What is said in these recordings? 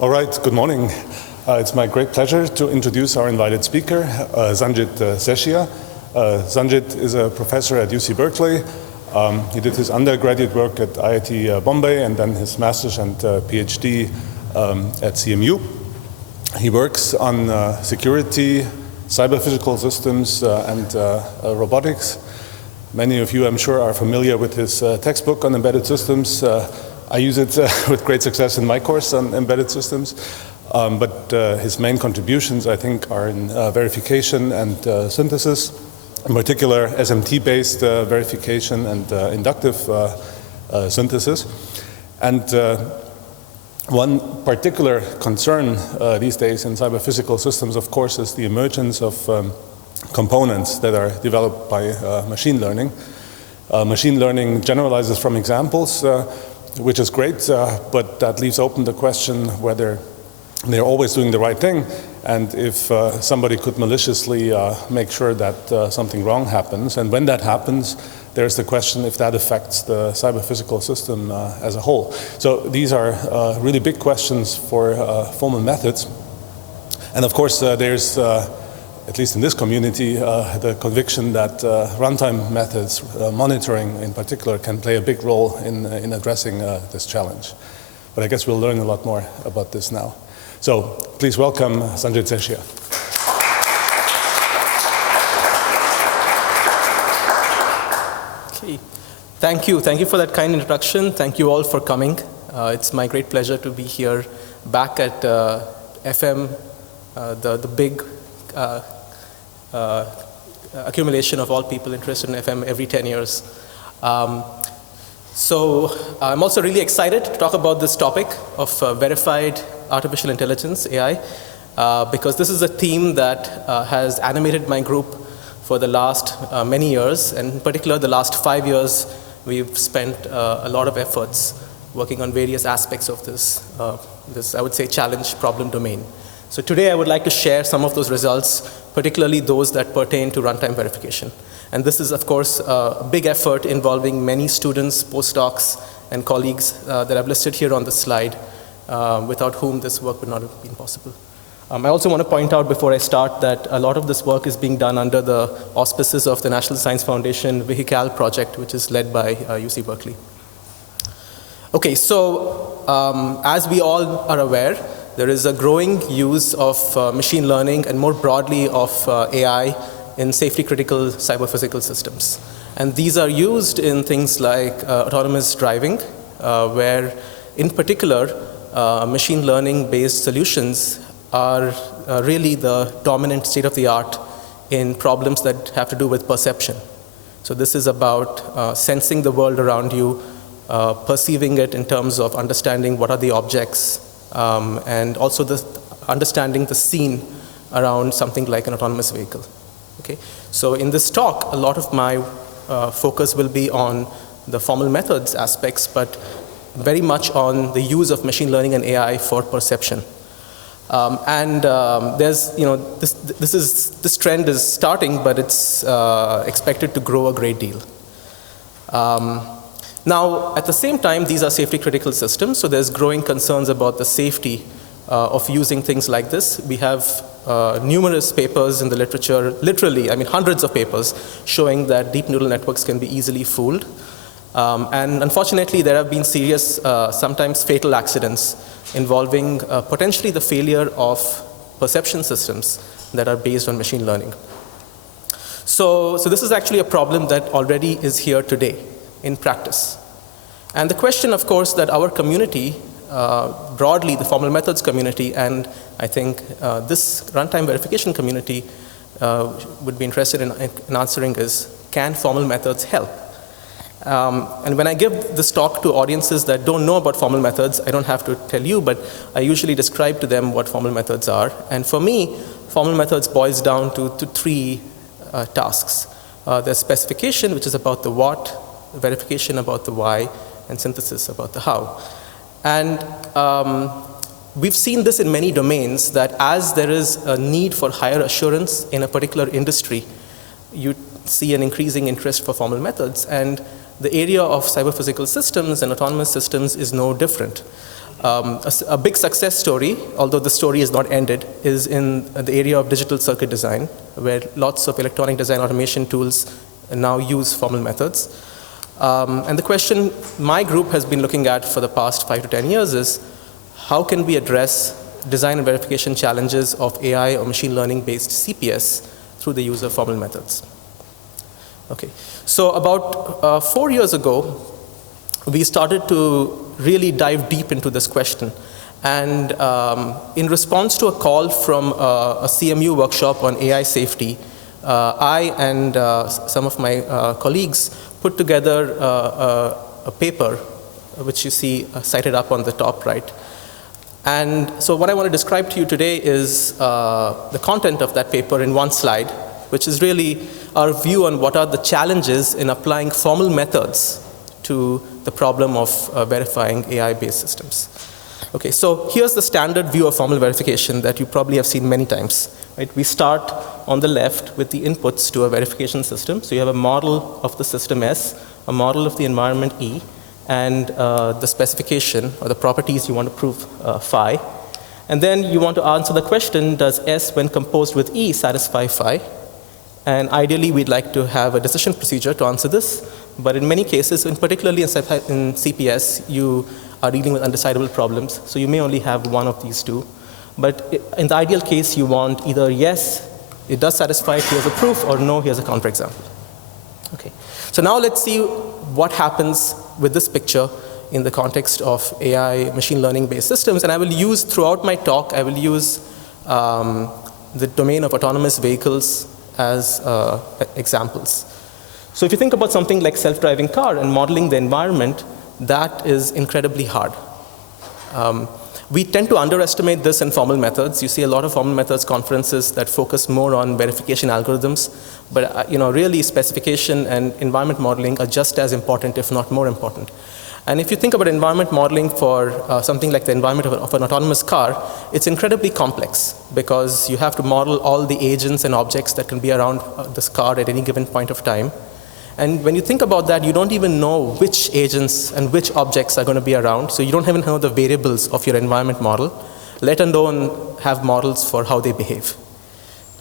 All right, good morning. It's my great pleasure to introduce our invited speaker, Sanjit Seshia. Sanjit is a professor at UC Berkeley. He did his undergraduate work at IIT Bombay and then his master's and PhD at CMU. He works on security, cyber-physical systems, and robotics. Many of you, I'm sure, are familiar with his textbook on embedded systems. I use it with great success in my course on embedded systems. But his main contributions, I think, are in verification and synthesis, in particular SMT-based verification and inductive synthesis. And one particular concern these days in cyber-physical systems, of course, is the emergence of components that are developed by machine learning. Machine learning generalizes from examples, which is great, but that leaves open the question whether they're always doing the right thing, and if somebody could maliciously make sure that something wrong happens. And when that happens, there's the question if that affects the cyber-physical system as a whole. So these are really big questions for formal methods. And of course, there's, at least in this community, the conviction that runtime methods, monitoring in particular, can play a big role in addressing this challenge. But I guess we'll learn a lot more about this now. So please welcome Sanjit Seshia. Okay. Thank you for that kind introduction. Thank you all for coming. It's my great pleasure to be here back at FM, the big accumulation of all people interested in FM every 10 years. So I'm also really excited to talk about this topic of verified artificial intelligence, AI, because this is a theme that has animated my group for the last many years, and in particular the last 5 years we've spent a lot of efforts working on various aspects of this I would say challenge problem domain. So today I would like to share some of those results, particularly those that pertain to runtime verification. And this is, of course, a big effort involving many students, postdocs, and colleagues that I've listed here on the slide, without whom this work would not have been possible. I also want to point out before I start that a lot of this work is being done under the auspices of the National Science Foundation Vehicle project, which is led by UC Berkeley. Okay, so as we all are aware, there is a growing use of machine learning and more broadly of AI in safety-critical cyber-physical systems. And these are used in things like autonomous driving, where in particular, machine learning-based solutions are really the dominant state-of-the-art in problems that have to do with perception. So this is about sensing the world around you, perceiving it in terms of understanding what are the objects, and also understanding the scene around something like an autonomous vehicle. Okay? So in this talk, a lot of my focus will be on the formal methods aspects, but very much on the use of machine learning and AI for perception. There's, this trend is starting, but it's expected to grow a great deal. Now, at the same time, these are safety-critical systems, so there's growing concerns about the safety of using things like this. We have numerous papers in the literature, literally, I mean hundreds of papers, showing that deep neural networks can be easily fooled. And unfortunately, there have been serious, sometimes fatal accidents involving potentially the failure of perception systems that are based on machine learning. So this is actually a problem that already is here today in practice. And the question, of course, that our community, broadly the formal methods community, and I think this runtime verification community would be interested in answering is, can formal methods help? And when I give this talk to audiences that don't know about formal methods, I don't have to tell you, but I usually describe to them what formal methods are. And for me, formal methods boils down to three tasks. There's specification, which is about the what, verification about the why, and synthesis about the how. And we've seen this in many domains, that as there is a need for higher assurance in a particular industry, you see an increasing interest for formal methods. And the area of cyber-physical systems and autonomous systems is no different. A big success story, although the story is not ended, is in the area of digital circuit design, where lots of electronic design automation tools now use formal methods. And the question my group has been looking at for the past 5 to 10 years is, how can we address design and verification challenges of AI or machine learning-based CPS through the use of formal methods? Okay, so about 4 years ago, we started to really dive deep into this question. And in response to a call from a CMU workshop on AI safety, I and some of my colleagues put together a paper, which you see cited up on the top right. And so what I want to describe to you today is the content of that paper in one slide, which is really our view on what are the challenges in applying formal methods to the problem of verifying AI-based systems. Okay, so here's the standard view of formal verification that you probably have seen many times. Right? We start on the left with the inputs to a verification system. So you have a model of the system S, a model of the environment E, and the specification or the properties you want to prove phi. And then you want to answer the question, does S when composed with E satisfy phi? And ideally, we'd like to have a decision procedure to answer this. But in many cases, and particularly in CPS, you are dealing with undecidable problems. So you may only have one of these two. But in the ideal case, you want either yes, it does satisfy, here's a proof, or no, here's a counterexample. Okay. So now let's see what happens with this picture in the context of AI machine learning-based systems. And I will use, throughout my talk, I will use the domain of autonomous vehicles as examples. So if you think about something like self-driving car and modeling the environment, that is incredibly hard. We tend to underestimate this in formal methods. You see a lot of formal methods conferences that focus more on verification algorithms, but really specification and environment modeling are just as important, if not more important. And if you think about environment modeling for something like the environment of an autonomous car, it's incredibly complex because you have to model all the agents and objects that can be around this car at any given point of time. And when you think about that, you don't even know which agents and which objects are going to be around, so you don't even know the variables of your environment model, let alone have models for how they behave.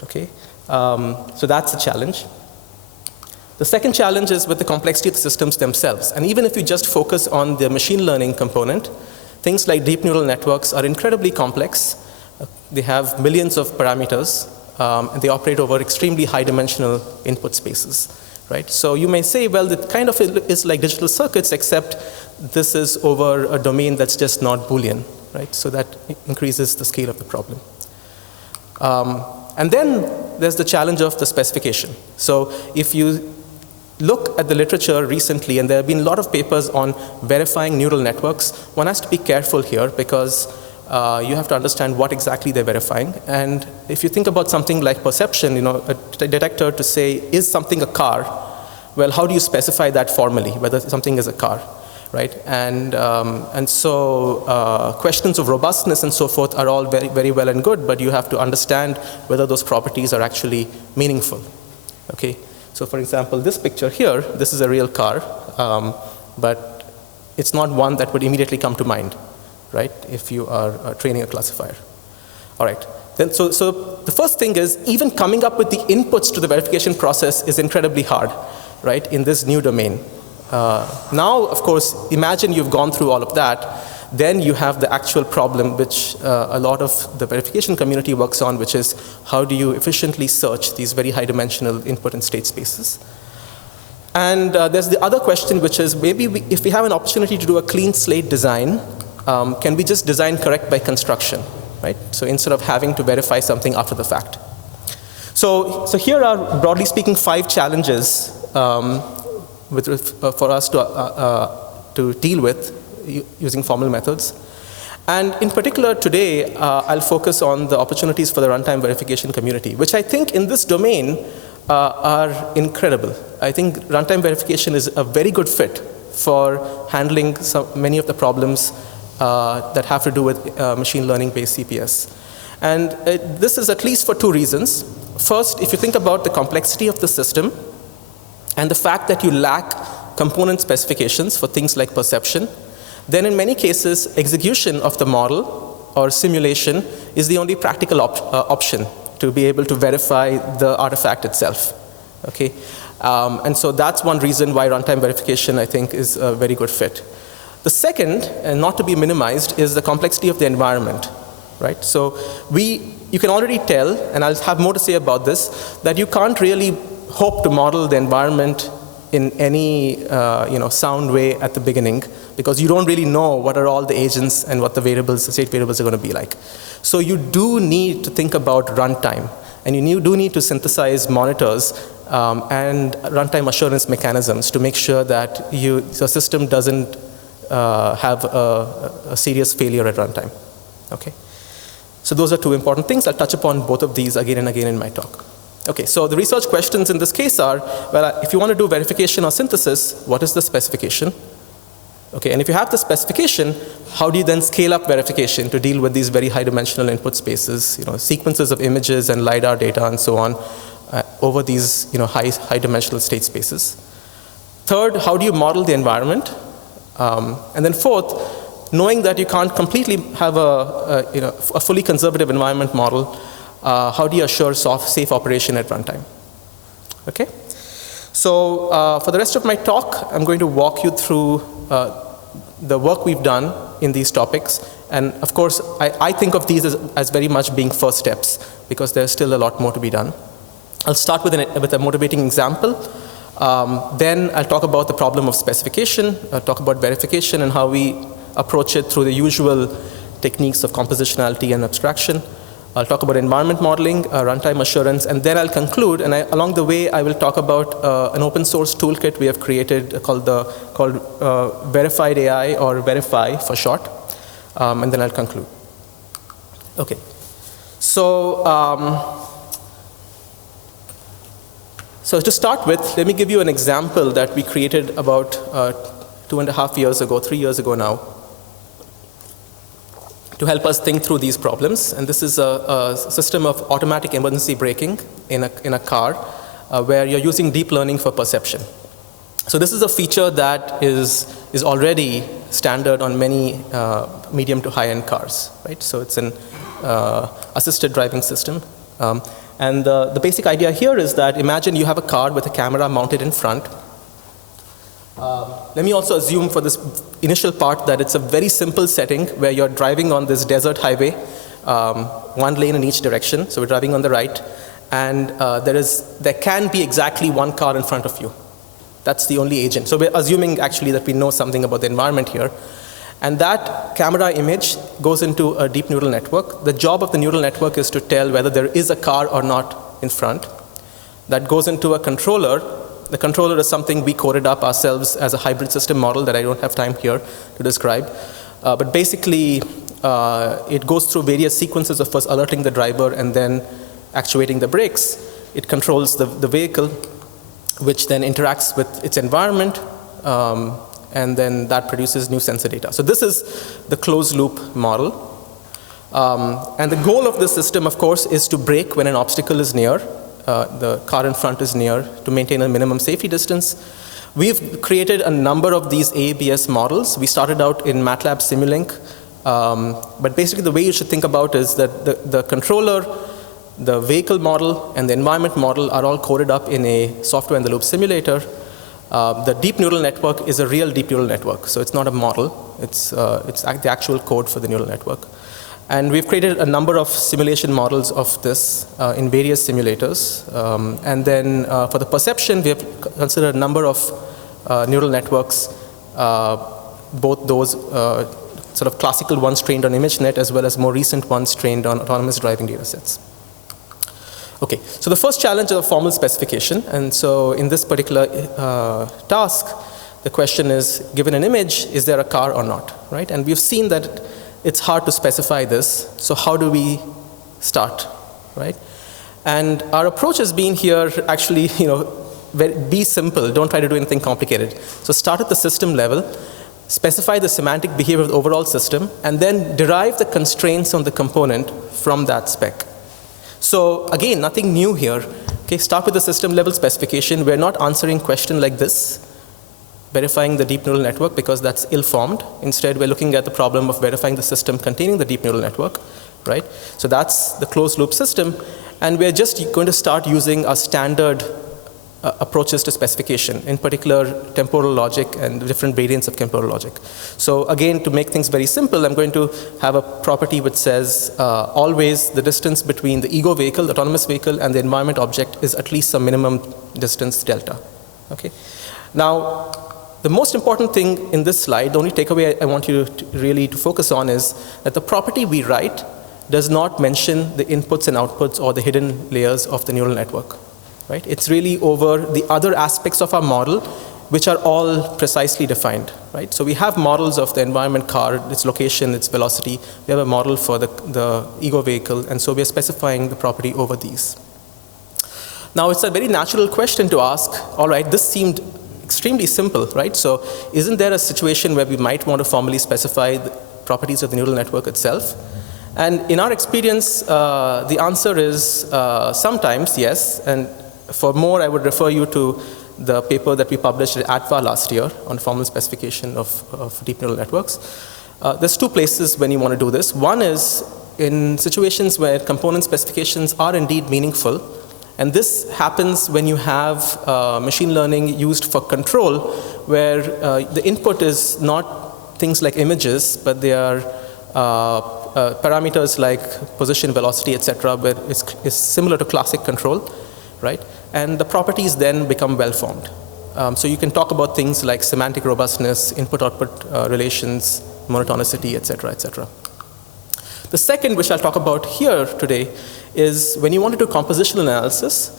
Okay? So that's a challenge. The second challenge is with the complexity of the systems themselves. And even if you just focus on the machine learning component, things like deep neural networks are incredibly complex. They have millions of parameters, and they operate over extremely high-dimensional input spaces. Right? So you may say, well, it kind of is like digital circuits, except this is over a domain that's just not Boolean. Right? So that increases the scale of the problem. And then there's the challenge of the specification. So if you look at the literature recently, and there have been a lot of papers on verifying neural networks, one has to be careful here because you have to understand what exactly they're verifying. And if you think about something like perception, a detector to say, is something a car? Well, how do you specify that formally, whether something is a car, right? And so questions of robustness and so forth are all very, very well and good, but you have to understand whether those properties are actually meaningful, okay? So for example, this picture here, this is a real car, but it's not one that would immediately come to mind, right, if you are training a classifier. All right. Then, so the first thing is, even coming up with the inputs to the verification process is incredibly hard, right, in this new domain. Now, of course, imagine you've gone through all of that. Then you have the actual problem, which a lot of the verification community works on, which is how do you efficiently search these very high-dimensional input and state spaces. And there's the other question, which is maybe if we have an opportunity to do a clean slate design, can we just design correct by construction, right? So instead of having to verify something after the fact. So here are, broadly speaking, 5 challenges for us to deal with using formal methods. And in particular today, I'll focus on the opportunities for the runtime verification community, which I think in this domain are incredible. I think runtime verification is a very good fit for handling many of the problems that have to do with machine learning-based CPS. And this is at least for 2 reasons. First, if you think about the complexity of the system and the fact that you lack component specifications for things like perception, then in many cases, execution of the model or simulation is the only practical option to be able to verify the artifact itself. Okay? And so that's one reason why runtime verification, I think, is a very good fit. The second, and not to be minimized, is the complexity of the environment. Right? So you can already tell, and I'll have more to say about this, that you can't really hope to model the environment in any sound way at the beginning, because you don't really know what are all the agents and what the variables, the state variables are going to be like. So you do need to think about runtime, and you do need to synthesize monitors and runtime assurance mechanisms to make sure that the system doesn't have a serious failure at runtime. Okay? So those are two important things. I'll touch upon both of these again and again in my talk. Okay, so the research questions in this case are, well, if you want to do verification or synthesis, what is the specification? Okay, and if you have the specification, how do you then scale up verification to deal with these very high dimensional input spaces, sequences of images and LiDAR data and so on over these high dimensional state spaces? Third, how do you model the environment? And then fourth, knowing that you can't completely have a fully conservative environment model, how do you assure safe operation at runtime? Okay? So for the rest of my talk, I'm going to walk you through the work we've done in these topics. And of course, I think of these as very much being first steps, because there's still a lot more to be done. I'll start with a motivating example. Then I'll talk about the problem of specification. I'll talk about verification and how we approach it through the usual techniques of compositionality and abstraction. I'll talk about environment modeling, runtime assurance, and then I'll conclude. And along the way, I will talk about an open source toolkit we have created called Verified AI, or Verify for short. And then I'll conclude. Okay. So, so to start with, let me give you an example that we created about 2.5 years ago, 3 years ago now, to help us think through these problems. And this is a system of automatic emergency braking in a car where you're using deep learning for perception. So this is a feature that is already standard on many medium to high-end cars, right? So it's an assisted driving system. And the basic idea here is that imagine you have a car with a camera mounted in front. Let me also assume for this initial part that it's a very simple setting where you're driving on this desert highway, one lane in each direction. So we're driving on the right, and there can be exactly one car in front of you. That's the only agent. So we're assuming actually that we know something about the environment here. And that camera image goes into a deep neural network. The job of the neural network is to tell whether there is a car or not in front. That goes into a controller. The controller is something we coded up ourselves as a hybrid system model that I don't have time here to describe. But basically, it goes through various sequences of first alerting the driver and then actuating the brakes. It controls the vehicle, which then interacts with its environment, and then that produces new sensor data. So this is the closed loop model. And the goal of this system, of course, is to brake when an obstacle is near. The car in front is near, to maintain a minimum safety distance. We've created a number of these ABS models. We started out in MATLAB Simulink. But basically the way you should think about is that the controller, the vehicle model, and the environment model are all coded up in a software-in-the-loop simulator. The deep neural network is a real deep neural network. So it's not a model. It's the actual code for the neural network. And we've created a number of simulation models of this in various simulators. And then for the perception, we have considered a number of neural networks, both those sort of classical ones trained on ImageNet as well as more recent ones trained on autonomous driving data sets. Okay, so the first challenge is a formal specification. And so in this particular task, the question is, given an image, is there a car or not, right? And we've seen that it's hard to specify this. So how do we start, right? And our approach has been here actually, be simple. Don't try to do anything complicated. So start at the system level, specify the semantic behavior of the overall system, and then derive the constraints on the component from that spec. So again, nothing new here. Okay, start with the system level specification. We're not answering question like this. verifying the deep neural network because that's ill-formed. Instead, we're looking at the problem of verifying the system containing the deep neural network, right? So that's the closed loop system. And we're just going to start using our standard approaches to specification, in particular temporal logic and different variants of temporal logic. So again, to make things very simple, I'm going to have a property which says always the distance between the ego vehicle, the autonomous vehicle, and the environment object is at least some minimum distance delta. Okay. Now, the most important thing in this slide, the only takeaway I want you to really focus on is that the property we write does not mention the inputs and outputs or the hidden layers of the neural network. Right? It's really over the other aspects of our model, which are all precisely defined. Right? So we have models of the environment car, its location, its velocity. We have a model for the ego vehicle, and so we are specifying the property over these. Now, it's a very natural question to ask, all right, this seemed extremely simple, right? So isn't there a situation where we might want to formally specify the properties of the neural network itself? And in our experience, the answer is sometimes, yes. And for more, I would refer you to the paper that we published at ADVA last year on formal specification of deep neural networks. There's two places when you want to do this. One is in situations where component specifications are indeed meaningful. And this happens when you have machine learning used for control, where the input is not things like images, but they are parameters like position, velocity, etc., but it's similar to classic control, right? And the properties then become well-formed. So you can talk about things like semantic robustness, input-output relations, monotonicity, etc., etc. The second, which I'll talk about here today, is when you want to do compositional analysis,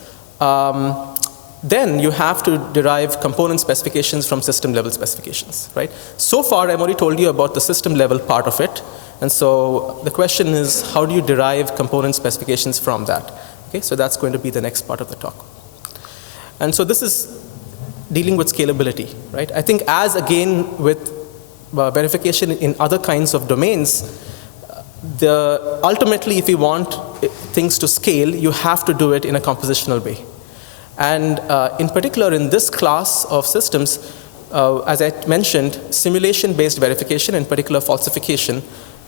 then you have to derive component specifications from system-level specifications, right? So far, I've only told you about the system-level part of it. And so the question is, how do you derive component specifications from that? Okay, so that's going to be the next part of the talk. And so this is dealing with scalability, right? I think as, again, with verification in other kinds of domains, ultimately, if you want things to scale, you have to do it in a compositional way. And in particular, in this class of systems, as I mentioned, simulation-based verification, in particular falsification,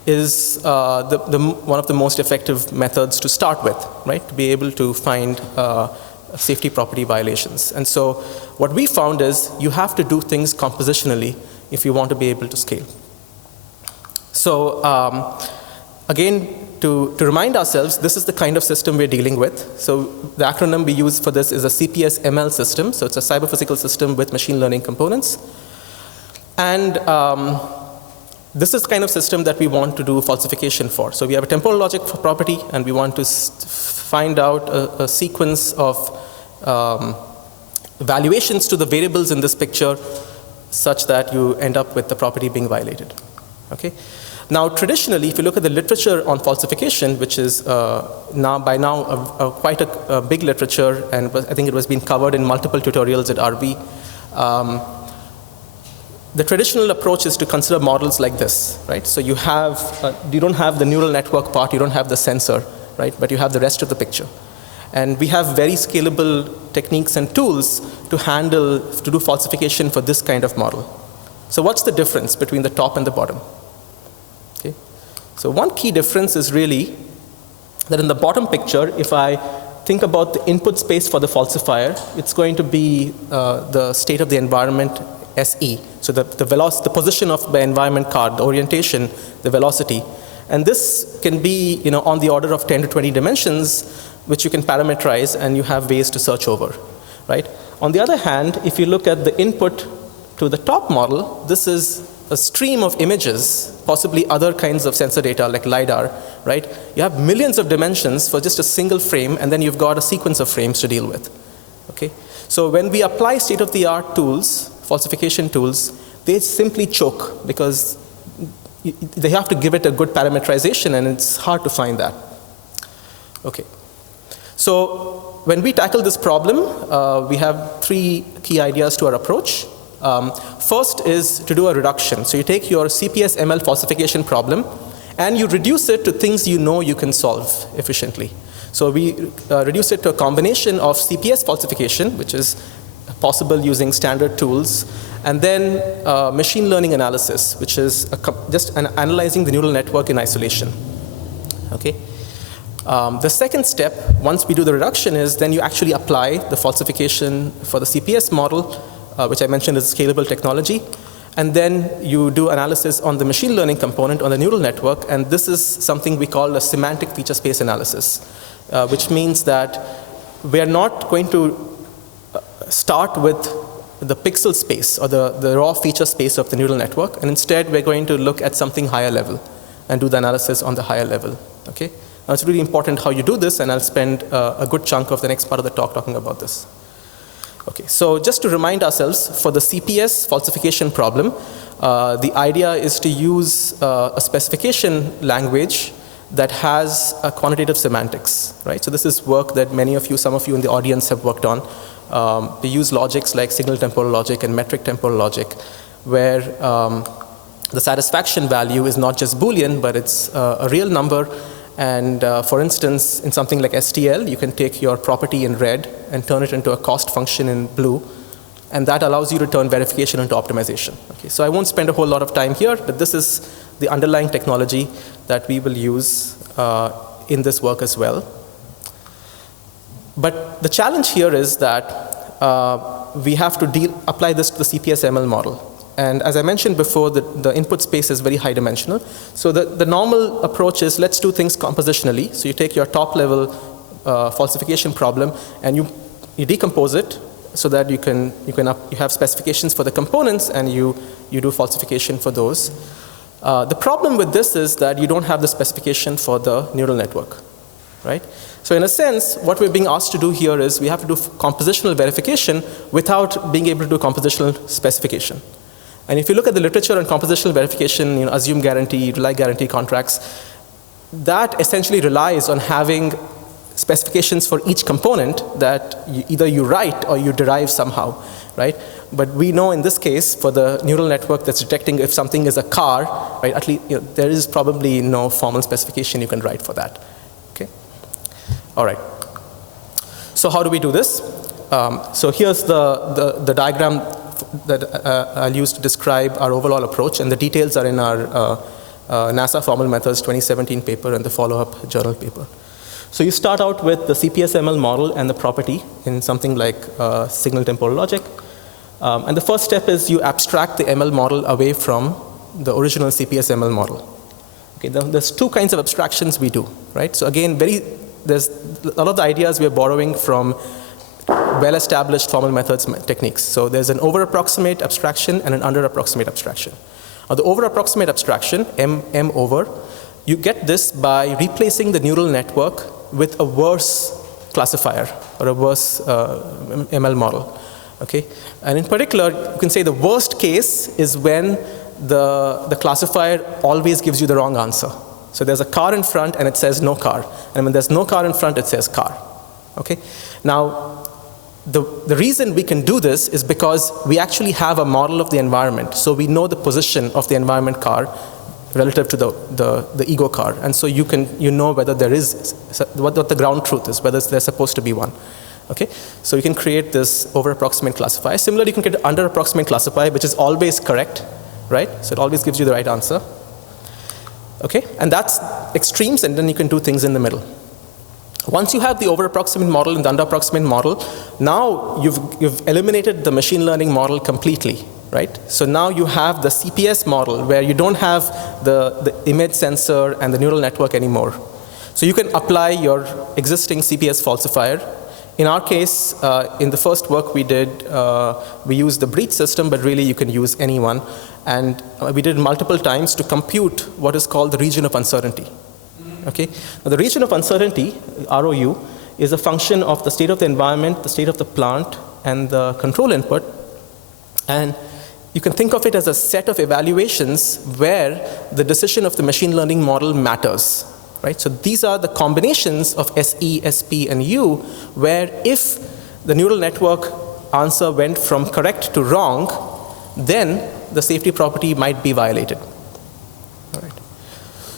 is one of the most effective methods to start with, right? To be able to find safety property violations. And so what we found is you have to do things compositionally if you want to be able to scale. So again, to remind ourselves, this is the kind of system we're dealing with. So the acronym we use for this is a CPS ML system. So it's a cyber-physical system with machine learning components. And this is the kind of system that we want to do falsification for. So we have a temporal logic property, and we want to find out a sequence of valuations to the variables in this picture such that you end up with the property being violated. Okay? Now, traditionally, if you look at the literature on falsification, which is by now quite a big literature, and I think it was being covered in multiple tutorials at RB, the traditional approach is to consider models like this, right? So you don't have the neural network part, you don't have the sensor, right? But you have the rest of the picture. And we have very scalable techniques and tools to do falsification for this kind of model. So what's the difference between the top and the bottom? Okay. So one key difference is really that in the bottom picture, if I think about the input space for the falsifier, it's going to be the state of the environment, SE. So the position of the environment card, the orientation, the velocity. And this can be on the order of 10 to 20 dimensions, which you can parameterize, and you have ways to search over, right? On the other hand, if you look at the input to the top model, this is a stream of images, possibly other kinds of sensor data like LiDAR, right? You have millions of dimensions for just a single frame, and then you've got a sequence of frames to deal with, okay? So when we apply state-of-the-art tools, falsification tools, they simply choke because they have to give it a good parameterization, and it's hard to find that. Okay. So when we tackle this problem, we have three key ideas to our approach. First is to do a reduction. So you take your CPS ML falsification problem, and you reduce it to things you can solve efficiently. So we reduce it to a combination of CPS falsification, which is possible using standard tools, And then machine learning analysis, which is just analyzing the neural network in isolation. Okay. The second step, once we do the reduction, is then you actually apply the falsification for the CPS model, which I mentioned is a scalable technology. And then you do analysis on the machine learning component on the neural network. And this is something we call a semantic feature space analysis, which means that we are not going to start with the pixel space or the raw feature space of the neural network. And instead, we're going to look at something higher level and do the analysis on the higher level. Okay? Now, it's really important how you do this, and I'll spend a good chunk of the next part of the talk talking about this. Okay, so just to remind ourselves, for the CPS falsification problem, the idea is to use a specification language that has a quantitative semantics, right? So this is work that many of you, some of you in the audience have worked on. They use logics like signal temporal logic and metric temporal logic, where the satisfaction value is not just Boolean, but it's a real number. And for instance, in something like STL, you can take your property in red and turn it into a cost function in blue. And that allows you to turn verification into optimization. Okay, so I won't spend a whole lot of time here, but this is the underlying technology that we will use in this work as well. But the challenge here is that we have to apply this to the CPS ML model. And as I mentioned before, the input space is very high dimensional. So the normal approach is, let's do things compositionally. So you take your top level falsification problem and you decompose it so that you have specifications for the components and you do falsification for those. The problem with this is that you don't have the specification for the neural network, right? So in a sense, what we're being asked to do here is we have to do compositional verification without being able to do compositional specification. And if you look at the literature on compositional verification, assume guarantee, rely guarantee contracts, that essentially relies on having specifications for each component that either you write or you derive somehow, right? But we know in this case, for the neural network that's detecting if something is a car, right, at least there is probably no formal specification you can write for that. Okay? All right. So how do we do this? So here's the diagram that I'll use to describe our overall approach, and the details are in our NASA Formal Methods 2017 paper and the follow-up journal paper. So you start out with the CPS ML model and the property in something like signal temporal logic. And the first step is you abstract the ML model away from the original CPS ML model. Okay, there's two kinds of abstractions we do, right? So again, there's a lot of the ideas we're borrowing from well-established formal methods techniques. So there's an over-approximate abstraction and an under-approximate abstraction. The over-approximate abstraction, M over, you get this by replacing the neural network with a worse classifier or a worse ML model. Okay? And in particular, you can say the worst case is when the classifier always gives you the wrong answer. So there's a car in front and it says no car. And when there's no car in front, it says car. Okay? Now, the reason we can do this is because we actually have a model of the environment. So we know the position of the environment car relative to the ego car. And so you know whether there is, what the ground truth is, whether there's supposed to be one. Okay? So you can create this over-approximate classifier. Similarly, you can create an under-approximate classifier, which is always correct, right? So it always gives you the right answer. Okay? And that's extremes, and then you can do things in the middle. Once you have the over-approximate model and the under-approximate model, now you've eliminated the machine learning model completely, right? So now you have the CPS model where you don't have the image sensor and the neural network anymore. So you can apply your existing CPS falsifier. In our case, in the first work we did, we used the breach system, but really you can use any one. And we did multiple times to compute what is called the region of uncertainty. Okay? Now the region of uncertainty, ROU, is a function of the state of the environment, the state of the plant, and the control input. And you can think of it as a set of evaluations where the decision of the machine learning model matters. Right? So these are the combinations of SE, SP, and U, where if the neural network answer went from correct to wrong, then the safety property might be violated. All right.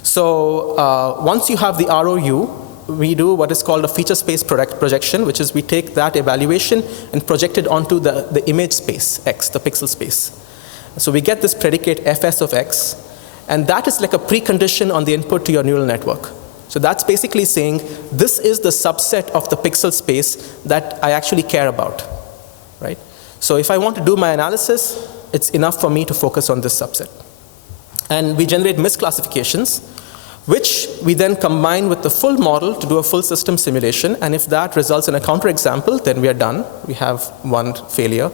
So once you have the ROU, we do what is called a feature space projection, which is we take that evaluation and project it onto the image space, X, the pixel space. So we get this predicate fs of X, and that is like a precondition on the input to your neural network. So that's basically saying this is the subset of the pixel space that I actually care about, right? So if I want to do my analysis, it's enough for me to focus on this subset. And we generate misclassifications, which we then combine with the full model to do a full system simulation. And if that results in a counterexample, then we are done. We have one failure.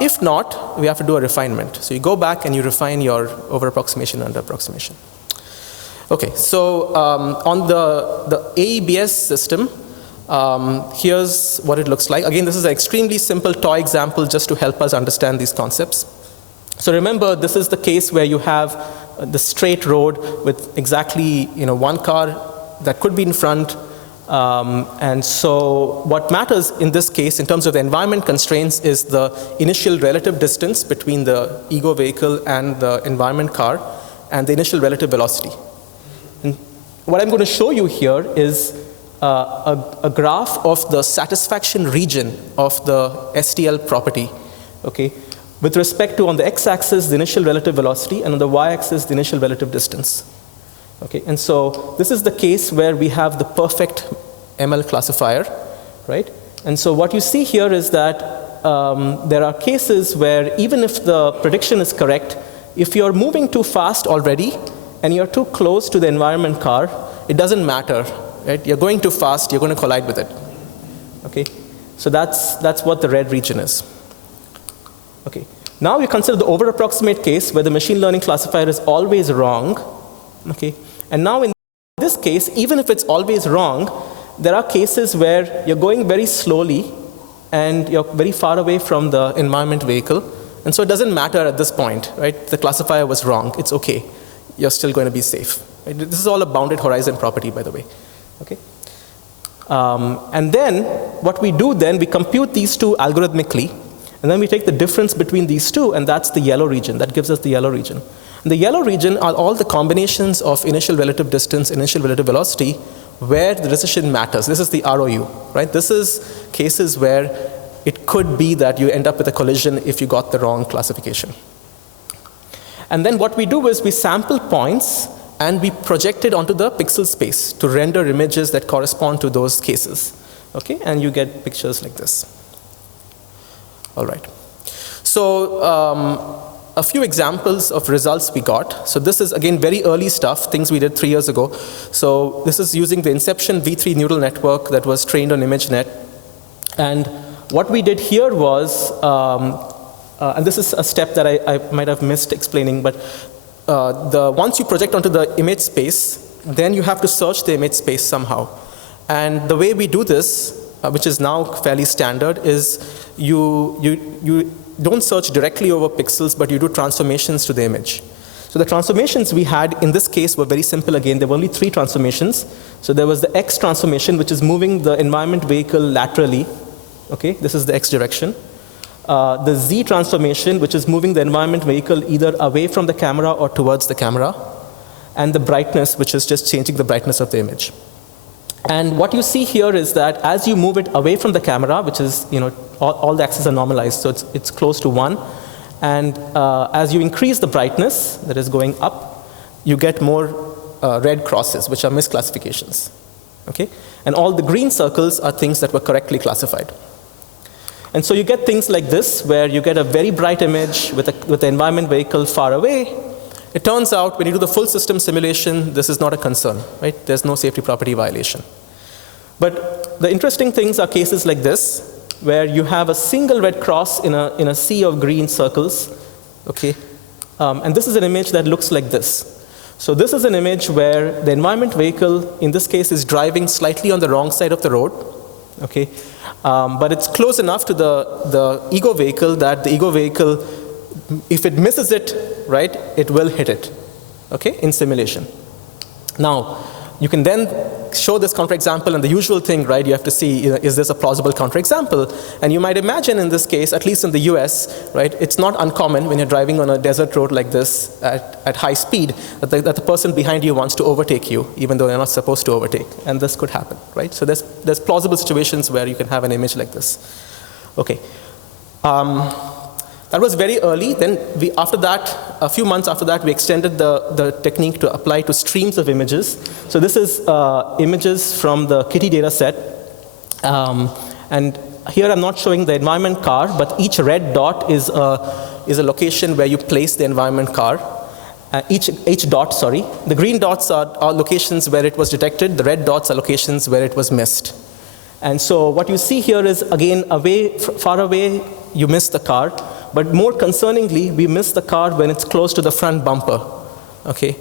If not, we have to do a refinement. So you go back and you refine your over-approximation and under-approximation. Okay, so on the AEBS system, here's what it looks like. Again, this is an extremely simple toy example just to help us understand these concepts. So remember, this is the case where you have the straight road with exactly one car that could be in front. And so what matters in this case in terms of the environment constraints is the initial relative distance between the ego vehicle and the environment car and the initial relative velocity. And what I'm going to show you here is a graph of the satisfaction region of the STL property, okay? With respect to, on the x-axis, the initial relative velocity, and on the y-axis, the initial relative distance. Okay, and so this is the case where we have the perfect ML classifier, right? And so what you see here is that there are cases where even if the prediction is correct, if you're moving too fast already and you're too close to the environment car, it doesn't matter, right? You're going too fast, you're going to collide with it. Okay, so that's what the red region is. Okay. Now we consider the over-approximate case where the machine learning classifier is always wrong. Okay. And now in this case, even if it's always wrong, there are cases where you're going very slowly and you're very far away from the environment vehicle. And so it doesn't matter at this point, right? The classifier was wrong. It's okay. You're still going to be safe. Right? This is all a bounded horizon property, by the way. Okay. And then what we do then, we compute these two algorithmically. And then we take the difference between these two, and that's the yellow region. That gives us the yellow region. And the yellow region are all the combinations of initial relative distance, initial relative velocity, where the decision matters. This is the ROU, right? This is cases where it could be that you end up with a collision if you got the wrong classification. And then what we do is we sample points and we project it onto the pixel space to render images that correspond to those cases. Okay, and you get pictures like this. All right. So a few examples of results we got. So this is, again, very early stuff, things we did 3 years ago. So this is using the Inception V3 neural network that was trained on ImageNet. And what we did here was, and this is a step that I might have missed explaining, but once you project onto the image space, then you have to search the image space somehow. And the way we do this, which is now fairly standard, is you don't search directly over pixels, but you do transformations to the image. So the transformations we had in this case were very simple again. There were only 3 transformations. So there was the X transformation, which is moving the environment vehicle laterally. Okay, this is the X direction. The Z transformation, which is moving the environment vehicle either away from the camera or towards the camera. And the brightness, which is just changing the brightness of the image. And what you see here is that as you move it away from the camera, which is, all the axes are normalized, so it's close to 1. And as you increase the brightness, that is going up, you get more red crosses, which are misclassifications. Okay? And all the green circles are things that were correctly classified. And so you get things like this, where you get a very bright image with the environment vehicle far away. It turns out when you do the full system simulation, this is not a concern, right? There's no safety property violation. But the interesting things are cases like this, where you have a single red cross in a sea of green circles, okay? And this is an image that looks like this. So this is an image where the environment vehicle, in this case, is driving slightly on the wrong side of the road, okay? But it's close enough to the ego vehicle that the ego vehicle, if it misses it, right, it will hit it, okay, in simulation. Now, you can then show this counterexample, and the usual thing, right, you have to see, is this a plausible counterexample? And you might imagine in this case, at least in the US, right, it's not uncommon when you're driving on a desert road like this at high speed that the person behind you wants to overtake you, even though they're not supposed to overtake. And this could happen, right? So there's plausible situations where you can have an image like this. Okay. That was very early. Then after that, a few months after that, we extended the technique to apply to streams of images. So this is images from the Kitty data set. And here I'm not showing the environment car, but each red dot is a location where you place the environment car. Each dot, sorry. The green dots are locations where it was detected. The red dots are locations where it was missed. And so what you see here is, again, far away, you miss the car. But more concerningly, we miss the car when it's close to the front bumper, okay?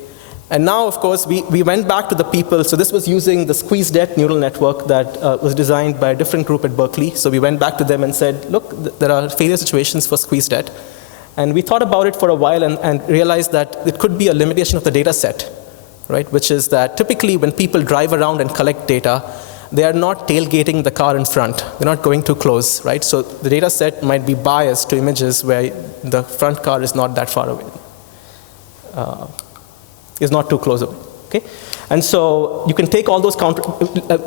And now, of course, we went back to the people. So this was using the squeeze-det neural network that was designed by a different group at Berkeley. So we went back to them and said, look, there are failure situations for squeeze-det. And we thought about it for a while and realized that it could be a limitation of the data set, right? Which is that typically when people drive around and collect data, they are not tailgating the car in front. They're not going too close, right? So the data set might be biased to images where the front car is not that far away, is not too close away, okay? And so you can take all those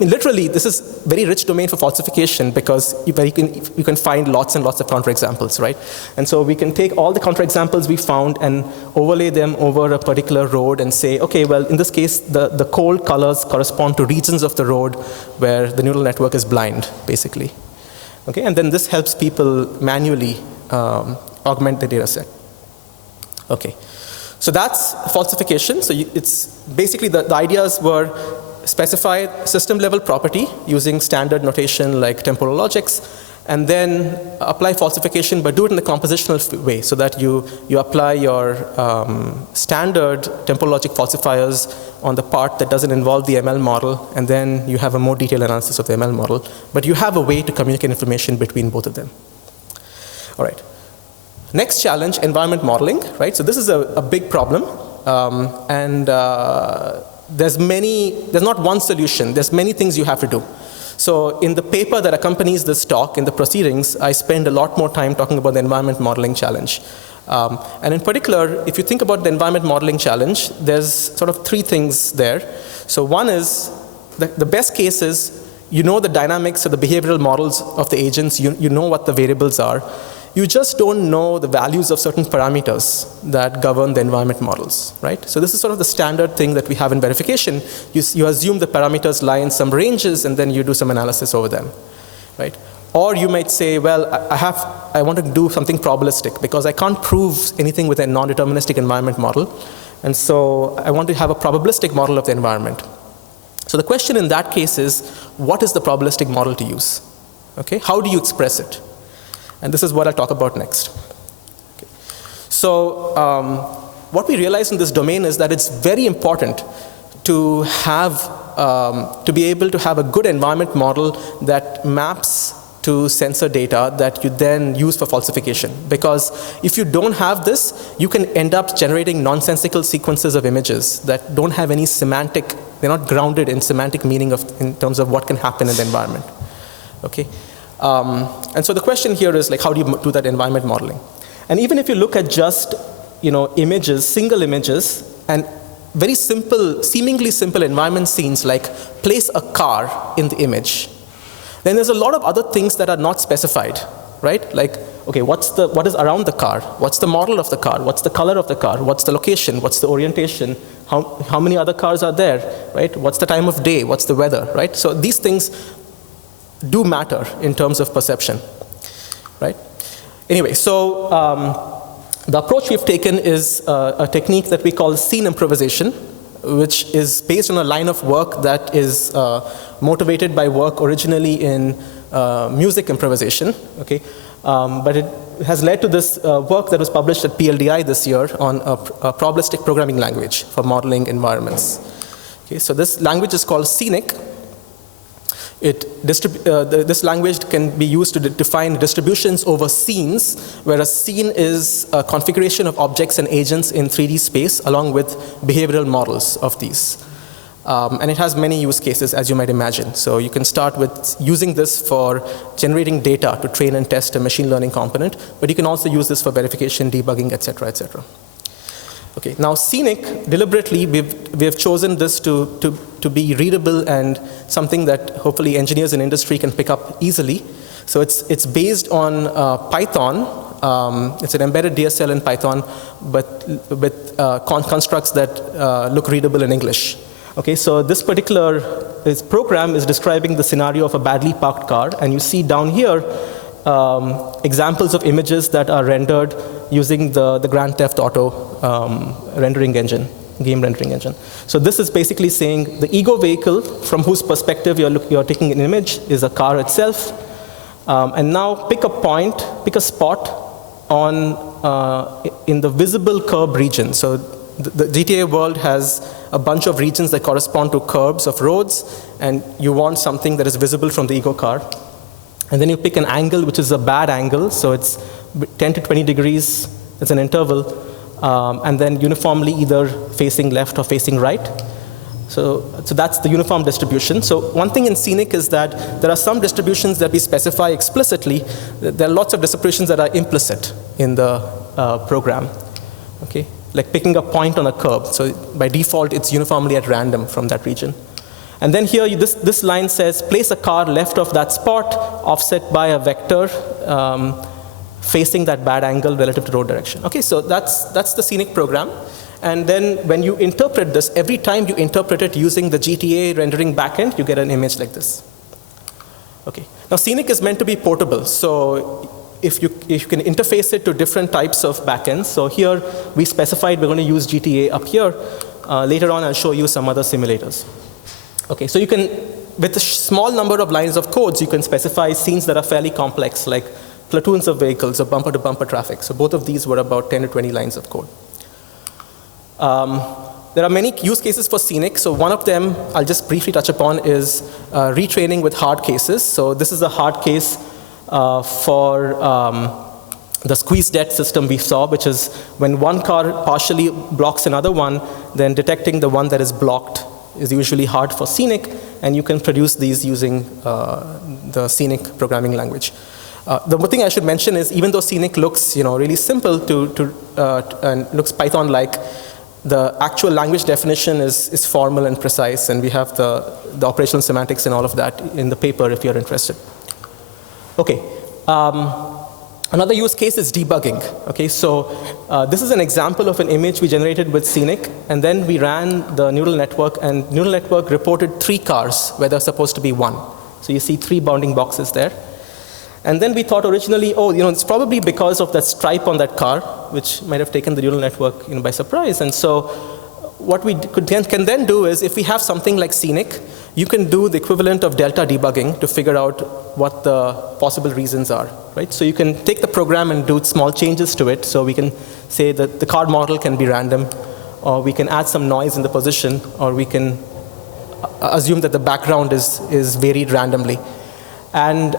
literally, this is very rich domain for falsification because you can find lots and lots of counterexamples, right? And so we can take all the counterexamples we found and overlay them over a particular road and say, okay, well, in this case, the cold colors correspond to regions of the road where the neural network is blind, basically. Okay, and then this helps people manually augment the data set. Okay. So that's falsification. So it's basically the ideas were specify system level property using standard notation like temporal logics, and then apply falsification, but do it in a compositional way so that you apply your standard temporal logic falsifiers on the part that doesn't involve the ML model, and then you have a more detailed analysis of the ML model. But you have a way to communicate information between both of them. All right. Next challenge, environment modeling, right? So this is a big problem, and there's not one solution. There's many things you have to do. So in the paper that accompanies this talk, in the proceedings, I spend a lot more time talking about the environment modeling challenge. And in particular, if you think about the environment modeling challenge, there's sort of three things there. So one is, the best case is, you know the dynamics of the behavioral models of the agents, you know what the variables are. You just don't know the values of certain parameters that govern the environment models, right? So this is sort of the standard thing that we have in verification. You assume the parameters lie in some ranges, and then you do some analysis over them, right? Or you might say, well, I want to do something probabilistic because I can't prove anything with a non-deterministic environment model. And so I want to have a probabilistic model of the environment. So the question in that case is, what is the probabilistic model to use? Okay, how do you express it? And this is what I'll talk about next. Okay. So what we realize in this domain is that it's very important to have, to be able to have a good environment model that maps to sensor data that you then use for falsification. Because if you don't have this, you can end up generating nonsensical sequences of images that don't have any semantic, they're not grounded in semantic meaning in terms of what can happen in the environment. Okay. And so the question here is, like, how do you do that environment modeling? And even if you look at just, images, single images, and very simple, seemingly simple environment scenes like place a car in the image, then there's a lot of other things that are not specified, right? Like, okay, what is around the car? What's the model of the car? What's the color of the car? What's the location? What's the orientation? How many other cars are there, right? What's the time of day? What's the weather, right? So these things do matter in terms of perception, right? Anyway, so the approach we've taken is a technique that we call scene improvisation, which is based on a line of work that is motivated by work originally in music improvisation, okay? But it has led to this work that was published at PLDI this year on a probabilistic programming language for modeling environments. Okay, so this language is called Scenic. This language can be used to define distributions over scenes, where a scene is a configuration of objects and agents in 3D space along with behavioral models of these. And it has many use cases, as you might imagine. So you can start with using this for generating data to train and test a machine learning component, but you can also use this for verification, debugging, et cetera, et cetera. Okay, now Scenic, deliberately, we have chosen this to be readable and something that hopefully engineers in industry can pick up easily. So it's based on Python. It's an embedded DSL in Python, but with constructs that look readable in English. Okay, so this particular program is describing the scenario of a badly parked car, and you see down here examples of images that are rendered using the Grand Theft Auto rendering engine, game rendering engine. So this is basically saying the ego vehicle from whose perspective you're taking an image is a car itself. And now pick a spot on in the visible curb region. So the GTA world has a bunch of regions that correspond to curbs of roads, and you want something that is visible from the ego car. And then you pick an angle which is a bad angle, so it's 10 to 20 degrees, it's an interval, and then uniformly either facing left or facing right. So that's the uniform distribution. So one thing in Scenic is that there are some distributions that we specify explicitly. There are lots of distributions that are implicit in the program, okay? Like picking a point on a curb. So by default, it's uniformly at random from that region. And then here, this line says, place a car left of that spot, offset by a vector facing that bad angle relative to road direction. Okay, so that's the Scenic program. And then when you interpret this, every time you interpret it using the GTA rendering backend, you get an image like this. Okay. Now Scenic is meant to be portable, so if you can interface it to different types of backends. So here we specified we're going to use GTA up here. Later on, I'll show you some other simulators. Okay, so you can, with a small number of lines of codes, you can specify scenes that are fairly complex, like platoons of vehicles or bumper-to-bumper traffic. So both of these were about 10 to 20 lines of code. There are many use cases for Scenic. So one of them I'll just briefly touch upon is retraining with hard cases. So this is a hard case for the squeeze debt system we saw, which is when one car partially blocks another one, then detecting the one that is blocked is usually hard for Scenic, and you can produce these using the Scenic programming language. The one thing I should mention is even though Scenic looks really simple and looks Python-like, the actual language definition is formal and precise, and we have the operational semantics and all of that in the paper if you're interested. Okay. Another use case is debugging. Okay, so this is an example of an image we generated with Scenic, and then we ran the neural network, and neural network reported 3 cars where there's supposed to be 1. So you see 3 bounding boxes there. And then we thought originally, it's probably because of that stripe on that car, which might have taken the neural network by surprise. And so what we can then do is, if we have something like Scenic, you can do the equivalent of delta debugging to figure out what the possible reasons are, right? So you can take the program and do small changes to it. So we can say that the car model can be random, or we can add some noise in the position, or we can assume that the background is varied randomly. And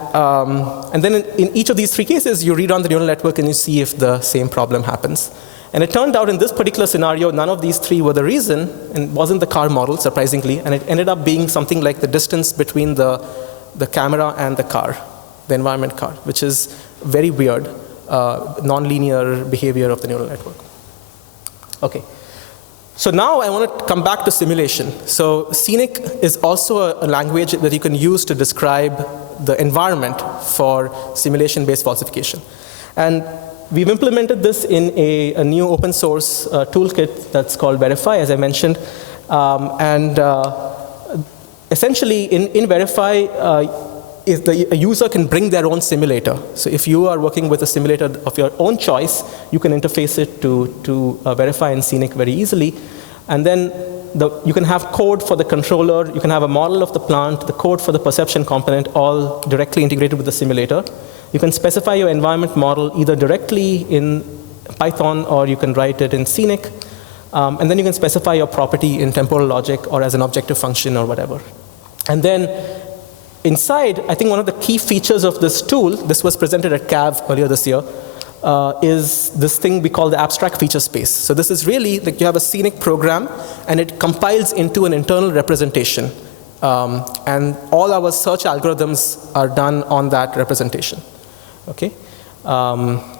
then in each of these 3 cases, you read on the neural network and you see if the same problem happens. And it turned out in this particular scenario, none of these 3 were the reason, and wasn't the car model, surprisingly, and it ended up being something like the distance between the camera and the car, the environment car, which is very weird, nonlinear behavior of the neural network. Okay. So now I want to come back to simulation. So Scenic is also a language that you can use to describe the environment for simulation-based falsification. And we've implemented this in a new open source toolkit that's called Verify, as I mentioned. Essentially, in Verify, a user can bring their own simulator. So if you are working with a simulator of your own choice, you can interface it to Verify and Scenic very easily. And then you can have code for the controller, you can have a model of the plant, the code for the perception component, all directly integrated with the simulator. You can specify your environment model either directly in Python, or you can write it in Scenic. And then you can specify your property in temporal logic or as an objective function or whatever. And then inside, I think one of the key features of this tool, this was presented at CAV earlier this year, is this thing we call the abstract feature space. So this is really like you have a scenic program, and it compiles into an internal representation. And all our search algorithms are done on that representation. Okay?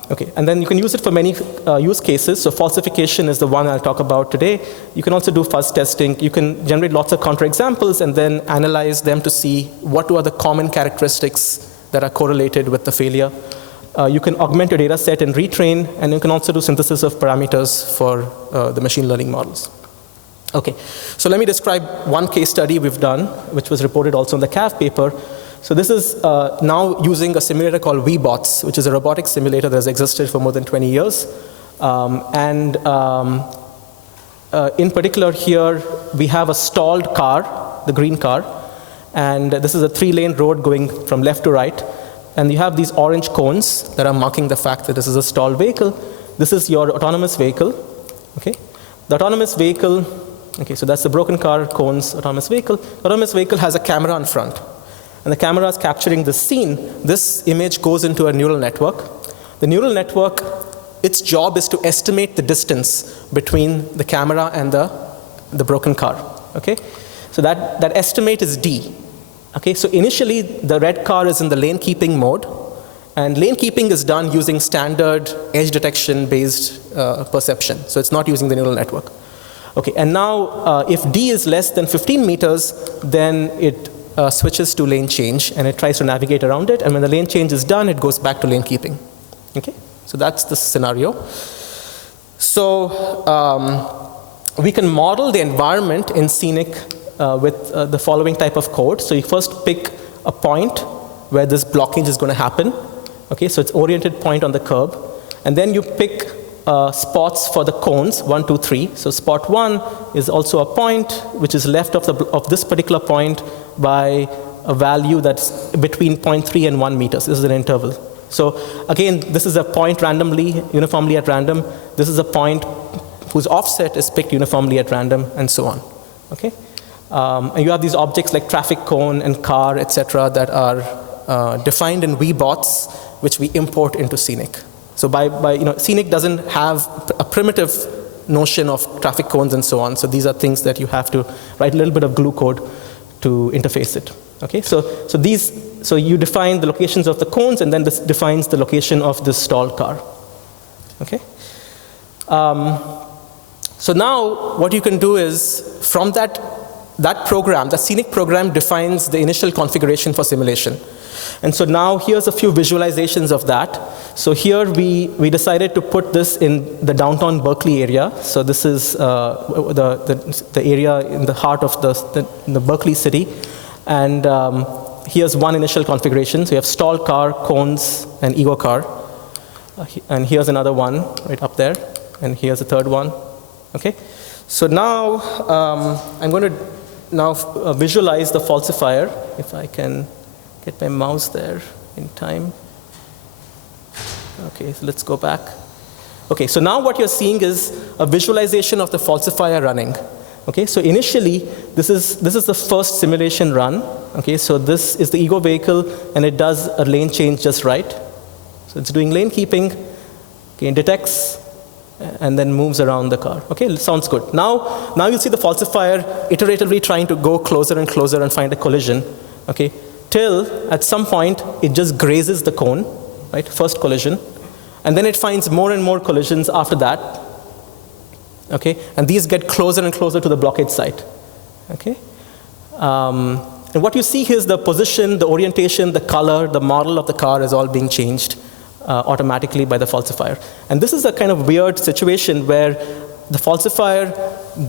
Okay, and then you can use it for many use cases. So falsification is the one I'll talk about today. You can also do fuzz testing. You can generate lots of counterexamples and then analyze them to see what are the common characteristics that are correlated with the failure. You can augment your data set and retrain, and you can also do synthesis of parameters for the machine learning models. Okay, so let me describe one case study we've done, which was reported also in the CAV paper. So this is now using a simulator called VBots, which is a robotics simulator that has existed for more than 20 years. In particular here, we have a stalled car, the green car, and this is a 3-lane road going from left to right. And you have these orange cones that are marking the fact that this is a stalled vehicle. This is your autonomous vehicle. Okay? The autonomous vehicle, okay, so that's the broken car, cones, autonomous vehicle. The autonomous vehicle has a camera in front. And the camera is capturing this scene. This image goes into a neural network. The neural network, its job is to estimate the distance between the camera and the broken car. Okay? So that estimate is D. Okay, so initially the red car is in the lane keeping mode, and lane keeping is done using standard edge detection based perception. So it's not using the neural network. Okay, and now if D is less than 15 meters, then it switches to lane change and it tries to navigate around it, and when the lane change is done, it goes back to lane keeping. Okay, so that's the scenario. So we can model the environment in scenic with the following type of code. So you first pick a point where this blockage is going to happen. Okay, so it's oriented point on the curb. And then you pick spots for the cones, 1, 2, 3. So spot 1 is also a point which is left of this particular point by a value that's between 0.3 and 1 meters. This is an interval. So again, this is a point randomly, uniformly at random. This is a point whose offset is picked uniformly at random, and so on. Okay? And you have these objects like traffic cone and car, etc., that are defined in VBots, which we import into Scenic. So Scenic doesn't have a primitive notion of traffic cones and so on. So these are things that you have to write a little bit of glue code to interface it. Okay, so you define the locations of the cones, and then this defines the location of this stalled car. Okay. So now what you can do is from that program, the Scenic program defines the initial configuration for simulation. And so now here's a few visualizations of that. So here we decided to put this in the downtown Berkeley area. So this is the area in the heart of the Berkeley city. And here's one initial configuration. So you have stalled car, cones, and ego car. And here's another one right up there. And here's a third one. Okay. So now I'm going to now visualize the falsifier, if I can get my mouse there in time. Okay, so let's go back. Okay, so now what you're seeing is a visualization of the falsifier running. Okay, so initially, this is the first simulation run. Okay, so this is the ego vehicle, and it does a lane change just right. So it's doing lane keeping, okay, it detects, and then moves around the car. Okay, sounds good. Now you see the falsifier iteratively trying to go closer and closer and find a collision. Okay, till at some point it just grazes the cone, right? First collision, and then it finds more and more collisions after that. Okay, and these get closer and closer to the blockage site. Okay, and what you see here is the position, the orientation, the color, the model of the car is all being changed automatically by the falsifier. And this is a kind of weird situation where the falsifier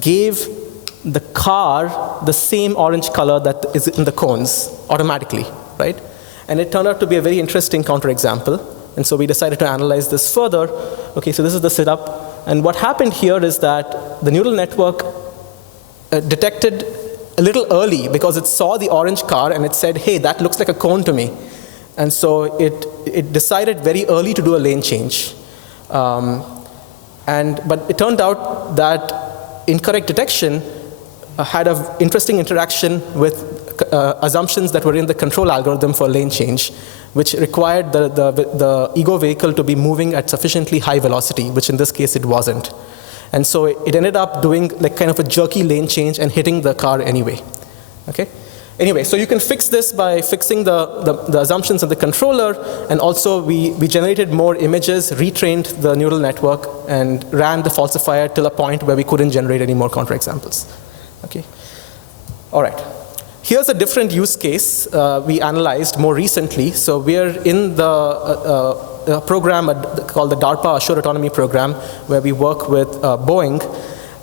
gave the car the same orange color that is in the cones automatically, right? And it turned out to be a very interesting counterexample. And so we decided to analyze this further. Okay, so this is the setup. And what happened here is that the neural network detected a little early because it saw the orange car and it said, hey, that looks like a cone to me. And so it decided very early to do a lane change. But it turned out that incorrect detection had an interesting interaction with assumptions that were in the control algorithm for lane change, which required the ego vehicle to be moving at sufficiently high velocity, which in this case it wasn't. And so it ended up doing like kind of a jerky lane change and hitting the car anyway. Okay? Anyway, so you can fix this by fixing the assumptions of the controller, and also we generated more images, retrained the neural network, and ran the falsifier till a point where we couldn't generate any more counterexamples. Okay? All right. Here's a different use case we analyzed more recently. So we're in the program called the DARPA Assured Autonomy Program, where we work with Boeing.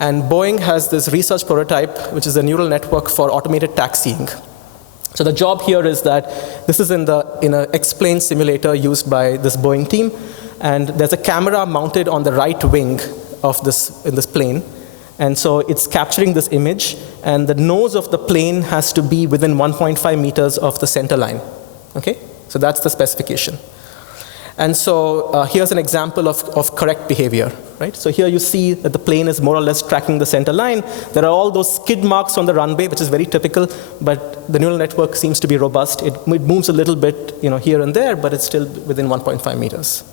And Boeing has this research prototype, which is a neural network for automated taxiing. So the job here is that this is in an X-plane simulator used by this Boeing team, and there's a camera mounted on the right wing of in this plane. And so it's capturing this image, and the nose of the plane has to be within 1.5 meters of the center line. Okay? So that's the specification. And so here's an example of correct behavior, right? So here you see that the plane is more or less tracking the center line. There are all those skid marks on the runway, which is very typical, but the neural network seems to be robust. It moves a little bit, here and there, but it's still within 1.5 meters.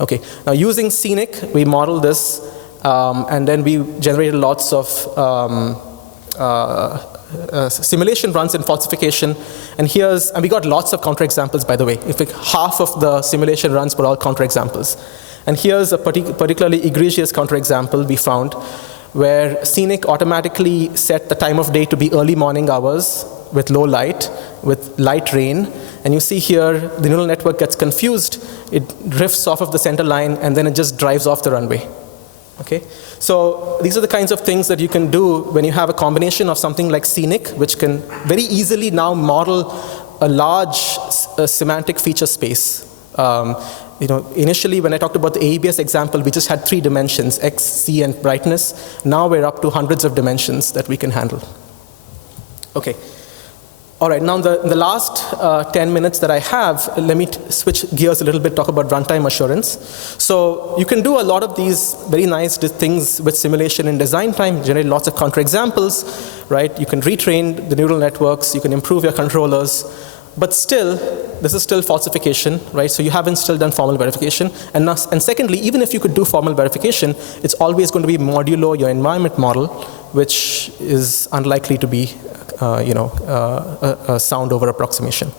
Okay, now using Scenic, we model this, and then we generated lots of simulation runs in falsification, and we got lots of counterexamples, by the way. If half of the simulation runs were all counterexamples. And here's a particularly egregious counterexample we found, where Scenic automatically set the time of day to be early morning hours with low light, with light rain. And you see here, the neural network gets confused, it drifts off of the center line, and then it just drives off the runway. Okay? So these are the kinds of things that you can do when you have a combination of something like Scenic, which can very easily now model a large semantic feature space. Initially when I talked about the AEBS example, we just had 3 dimensions, X, C, and brightness. Now we're up to hundreds of dimensions that we can handle. Okay. All right, now the last 10 minutes that I have, let me switch gears a little bit, talk about runtime assurance. So you can do a lot of these very nice things with simulation in design time, generate lots of counterexamples, right? You can retrain the neural networks, you can improve your controllers, but still, this is still falsification, right? So you haven't still done formal verification. And secondly, even if you could do formal verification, it's always going to be modulo your environment model, which is unlikely to be a sound over approximation.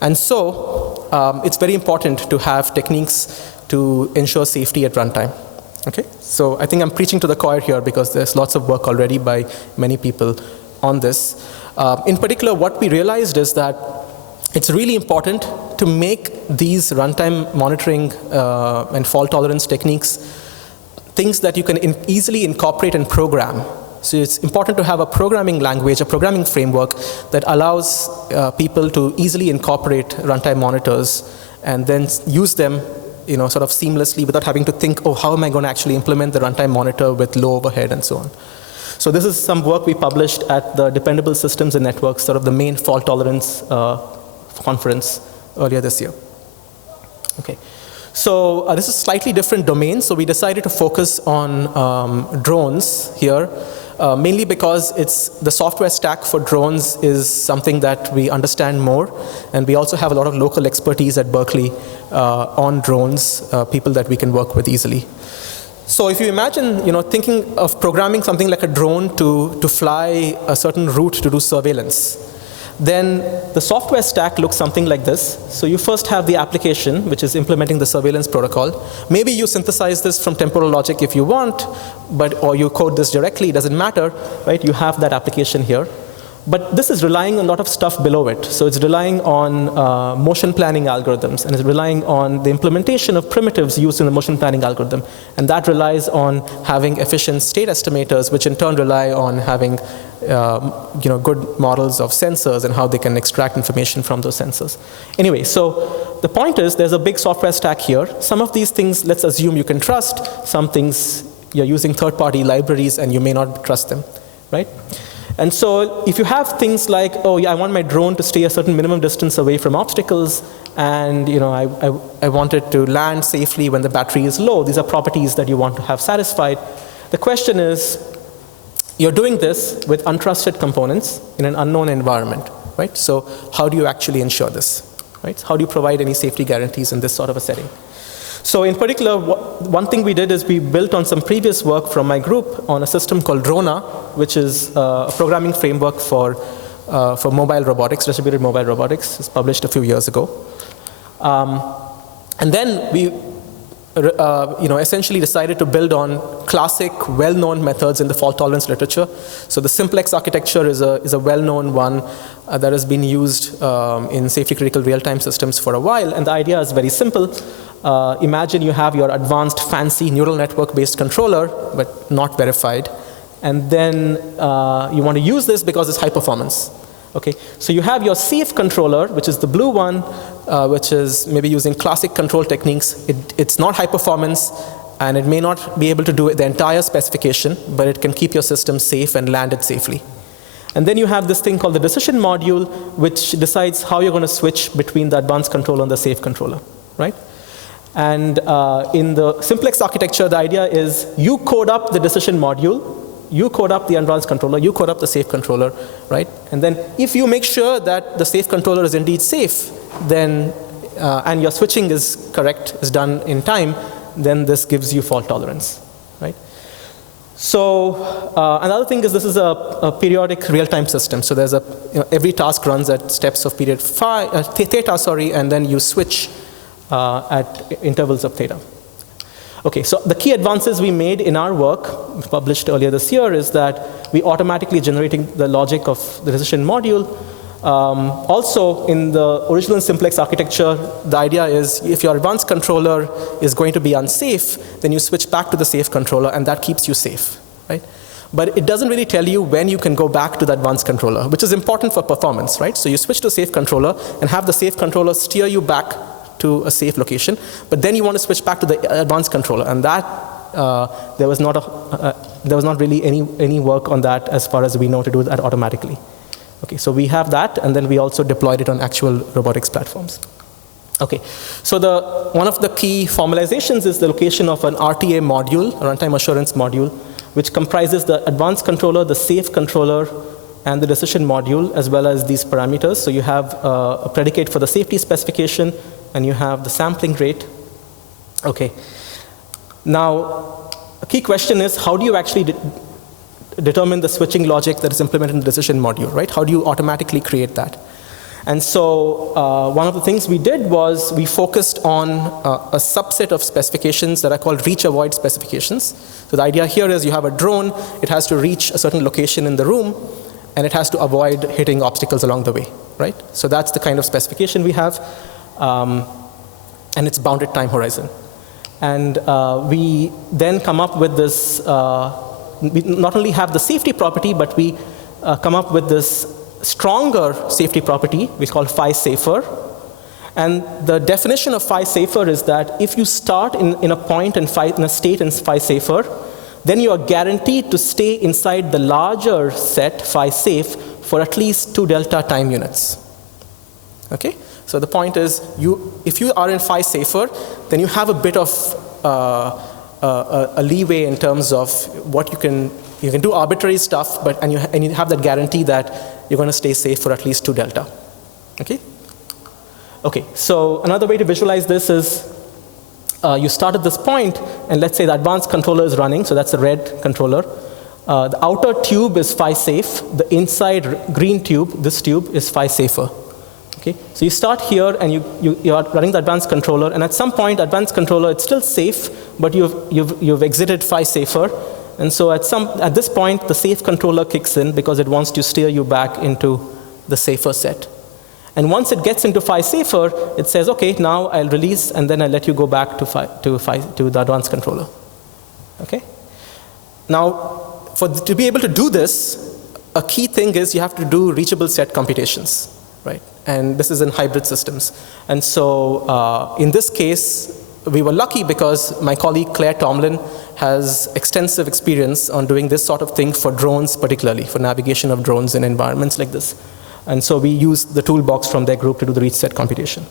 And so it's very important to have techniques to ensure safety at runtime. Okay? So I think I'm preaching to the choir here because there's lots of work already by many people on this. In particular, what we realized is that it's really important to make these runtime monitoring and fault tolerance techniques things that you can easily incorporate and program. So it's important to have a programming language, a programming framework that allows people to easily incorporate runtime monitors and then use them sort of seamlessly without having to think, oh, how am I going to actually implement the runtime monitor with low overhead and so on. So this is some work we published at the Dependable Systems and Networks, sort of the main fault tolerance conference earlier this year. Okay. So this is a slightly different domain, so we decided to focus on drones here. Mainly because the software stack for drones is something that we understand more, and we also have a lot of local expertise at Berkeley on drones, people that we can work with easily. So if you imagine, thinking of programming something like a drone to fly a certain route to do surveillance, then the software stack looks something like this. So you first have the application, which is implementing the surveillance protocol. Maybe you synthesize this from temporal logic if you want, or you code this directly, it doesn't matter, right? You have that application here. But this is relying on a lot of stuff below it. So it's relying on motion planning algorithms, and it's relying on the implementation of primitives used in the motion planning algorithm. And that relies on having efficient state estimators, which in turn rely on having good models of sensors and how they can extract information from those sensors. Anyway, so the point is there's a big software stack here. Some of these things, let's assume you can trust. Some things you're using third-party libraries and you may not trust them, right? And so if you have things like, oh, yeah, I want my drone to stay a certain minimum distance away from obstacles, and I want it to land safely when the battery is low. These are properties that you want to have satisfied. The question is, you're doing this with untrusted components in an unknown environment, right? So how do you actually ensure this, right? How do you provide any safety guarantees in this sort of a setting? So in particular, one thing we did is we built on some previous work from my group on a system called Drona, which is a programming framework for mobile robotics, distributed mobile robotics. It's published a few years ago. And then we essentially decided to build on classic, well-known methods in the fault tolerance literature. So the simplex architecture is a well-known one that has been used in safety-critical real-time systems for a while. And the idea is very simple. Imagine you have your advanced, fancy neural network-based controller, but not verified. And then you want to use this because it's high performance. Okay, so you have your safe controller, which is the blue one, which is maybe using classic control techniques. It's not high performance, and it may not be able to do the entire specification, but it can keep your system safe and land it safely. And then you have this thing called the decision module, which decides how you're going to switch between the advanced controller and the safe controller, right? And in the simplex architecture, the idea is you code up the decision module, you code up the advanced controller, you code up the safe controller, right? And then if you make sure that the safe controller is indeed safe, then, and your switching is correct, is done in time, then this gives you fault tolerance, right? So another thing is this is a periodic real-time system. So there's every task runs at steps of period theta, and then you switch at intervals of theta. Okay, so the key advances we made in our work, published earlier this year, is that we automatically generating the logic of the decision module. Also, in the original simplex architecture, the idea is if your advanced controller is going to be unsafe, then you switch back to the safe controller, and that keeps you safe, right? But it doesn't really tell you when you can go back to the advanced controller, which is important for performance, right? So you switch to safe controller and have the safe controller steer you back to a safe location, but then you want to switch back to the advanced controller, and that there was not really any work on that as far as we know to do that automatically. Okay, so we have that, and then we also deployed it on actual robotics platforms. Okay, so one of the key formalizations is the location of an RTA module, a runtime assurance module, which comprises the advanced controller, the safe controller, and the decision module, as well as these parameters. So you have a predicate for the safety specification, and you have the sampling rate. Okay. Now, a key question is, how do you actually determine the switching logic that is implemented in the decision module, right? How do you automatically create that? And so one of the things we did was we focused on a subset of specifications that are called reach-avoid specifications. So the idea here is you have a drone, it has to reach a certain location in the room, and it has to avoid hitting obstacles along the way, right? So that's the kind of specification we have. And it's bounded time horizon. And we then come up with this, we not only have the safety property, but we come up with this stronger safety property we call phi safer. And the definition of phi safer is that if you start in a point in a state in phi safer, then you are guaranteed to stay inside the larger set phi safe for at least 2 delta time units. Okay? So the point is, if you are in phi safer, then you have a bit of a leeway in terms of what you can do arbitrary stuff, but and you have that guarantee that you're going to stay safe for at least 2 delta. Okay? Okay, so another way to visualize this is you start at this point, and let's say the advanced controller is running, so that's the red controller. The outer tube is phi safe. The inside green tube, this tube, is phi safer. Okay? So you start here, and you are running the advanced controller, and at some point, advanced controller, it's still safe, but you've exited phi safer. And so at this point, the safe controller kicks in because it wants to steer you back into the safer set. And once it gets into phi safer, it says, okay, now I'll release, and then I'll let you go back to the advanced controller. Okay? Now, to be able to do this, a key thing is you have to do reachable set computations, right? And this is in hybrid systems. And so in this case, we were lucky because my colleague Claire Tomlin has extensive experience on doing this sort of thing for drones, particularly for navigation of drones in environments like this. And so we used the toolbox from their group to do the reach set computation.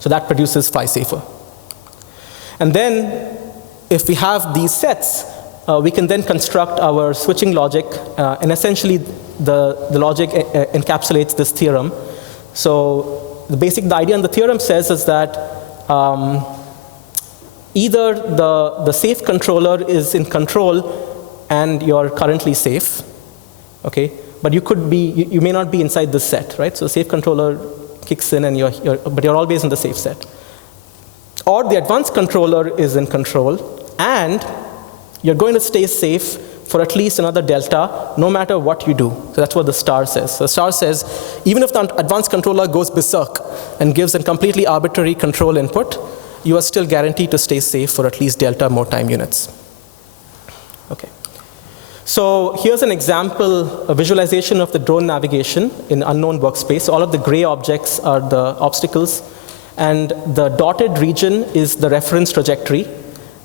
So that produces phi safer. And then if we have these sets, we can then construct our switching logic, and essentially the logic encapsulates this theorem. So the idea in the theorem says is that either the safe controller is in control and you're currently safe, okay? But you may not be inside this set, right? So the safe controller kicks in and but you're always in the safe set. Or the advanced controller is in control and you're going to stay safe for at least another delta, no matter what you do. So that's what the star says. So the star says, even if the advanced controller goes berserk and gives a completely arbitrary control input, you are still guaranteed to stay safe for at least delta more time units. Okay. So here's an example, a visualization of the drone navigation in unknown workspace. So all of the gray objects are the obstacles, and the dotted region is the reference trajectory.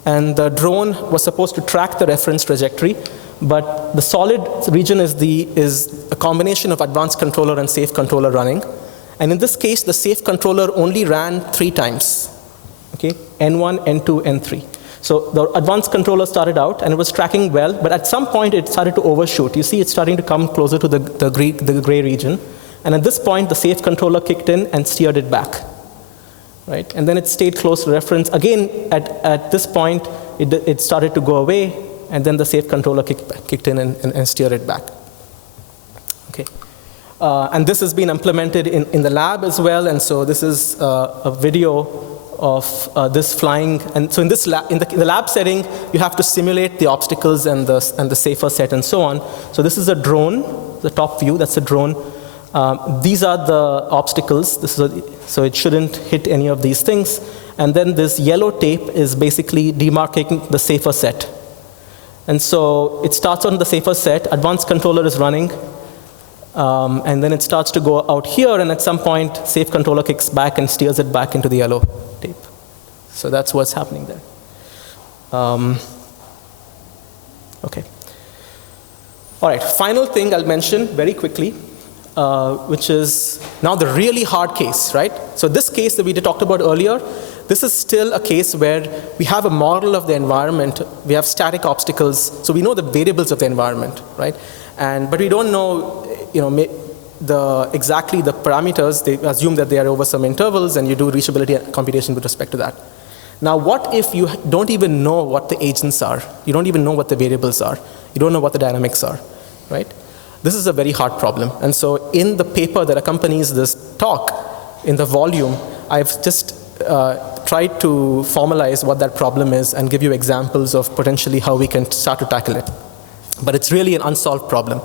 And the drone was supposed to track the reference trajectory, but the solid region is a combination of advanced controller and safe controller running. And in this case, the safe controller only ran 3 times, okay? N1, N2, N3. So the advanced controller started out and it was tracking well, but at some point it started to overshoot. You see it's starting to come closer to the gray region. And at this point, the safe controller kicked in and steered it back. Right? And then it stayed close to reference. Again, at this point, it started to go away, and then the safe controller kicked in and steered it back. Okay. And this has been implemented in the lab as well, and so this is a video of this flying. And so in the lab setting, you have to simulate the obstacles and the safer set and so on. So this is a drone, the top view, that's a drone. These are the obstacles. So it shouldn't hit any of these things. And then this yellow tape is basically demarcating the safer set. And so it starts on the safer set. Advanced controller is running. And then it starts to go out here. And at some point, safe controller kicks back and steers it back into the yellow tape. So that's what's happening there. Okay. All right, final thing I'll mention very quickly. Which is now the really hard case, right? So this case that we talked about earlier, this is still a case where we have a model of the environment, we have static obstacles, so we know the variables of the environment, right? But we don't know, exactly the parameters. They assume that they are over some intervals, and you do reachability computation with respect to that. Now, what if you don't even know what the agents are? You don't even know what the variables are. You don't know what the dynamics are, right? This is a very hard problem. And so in the paper that accompanies this talk, in the volume, I've just tried to formalize what that problem is and give you examples of potentially how we can start to tackle it. But it's really an unsolved problem.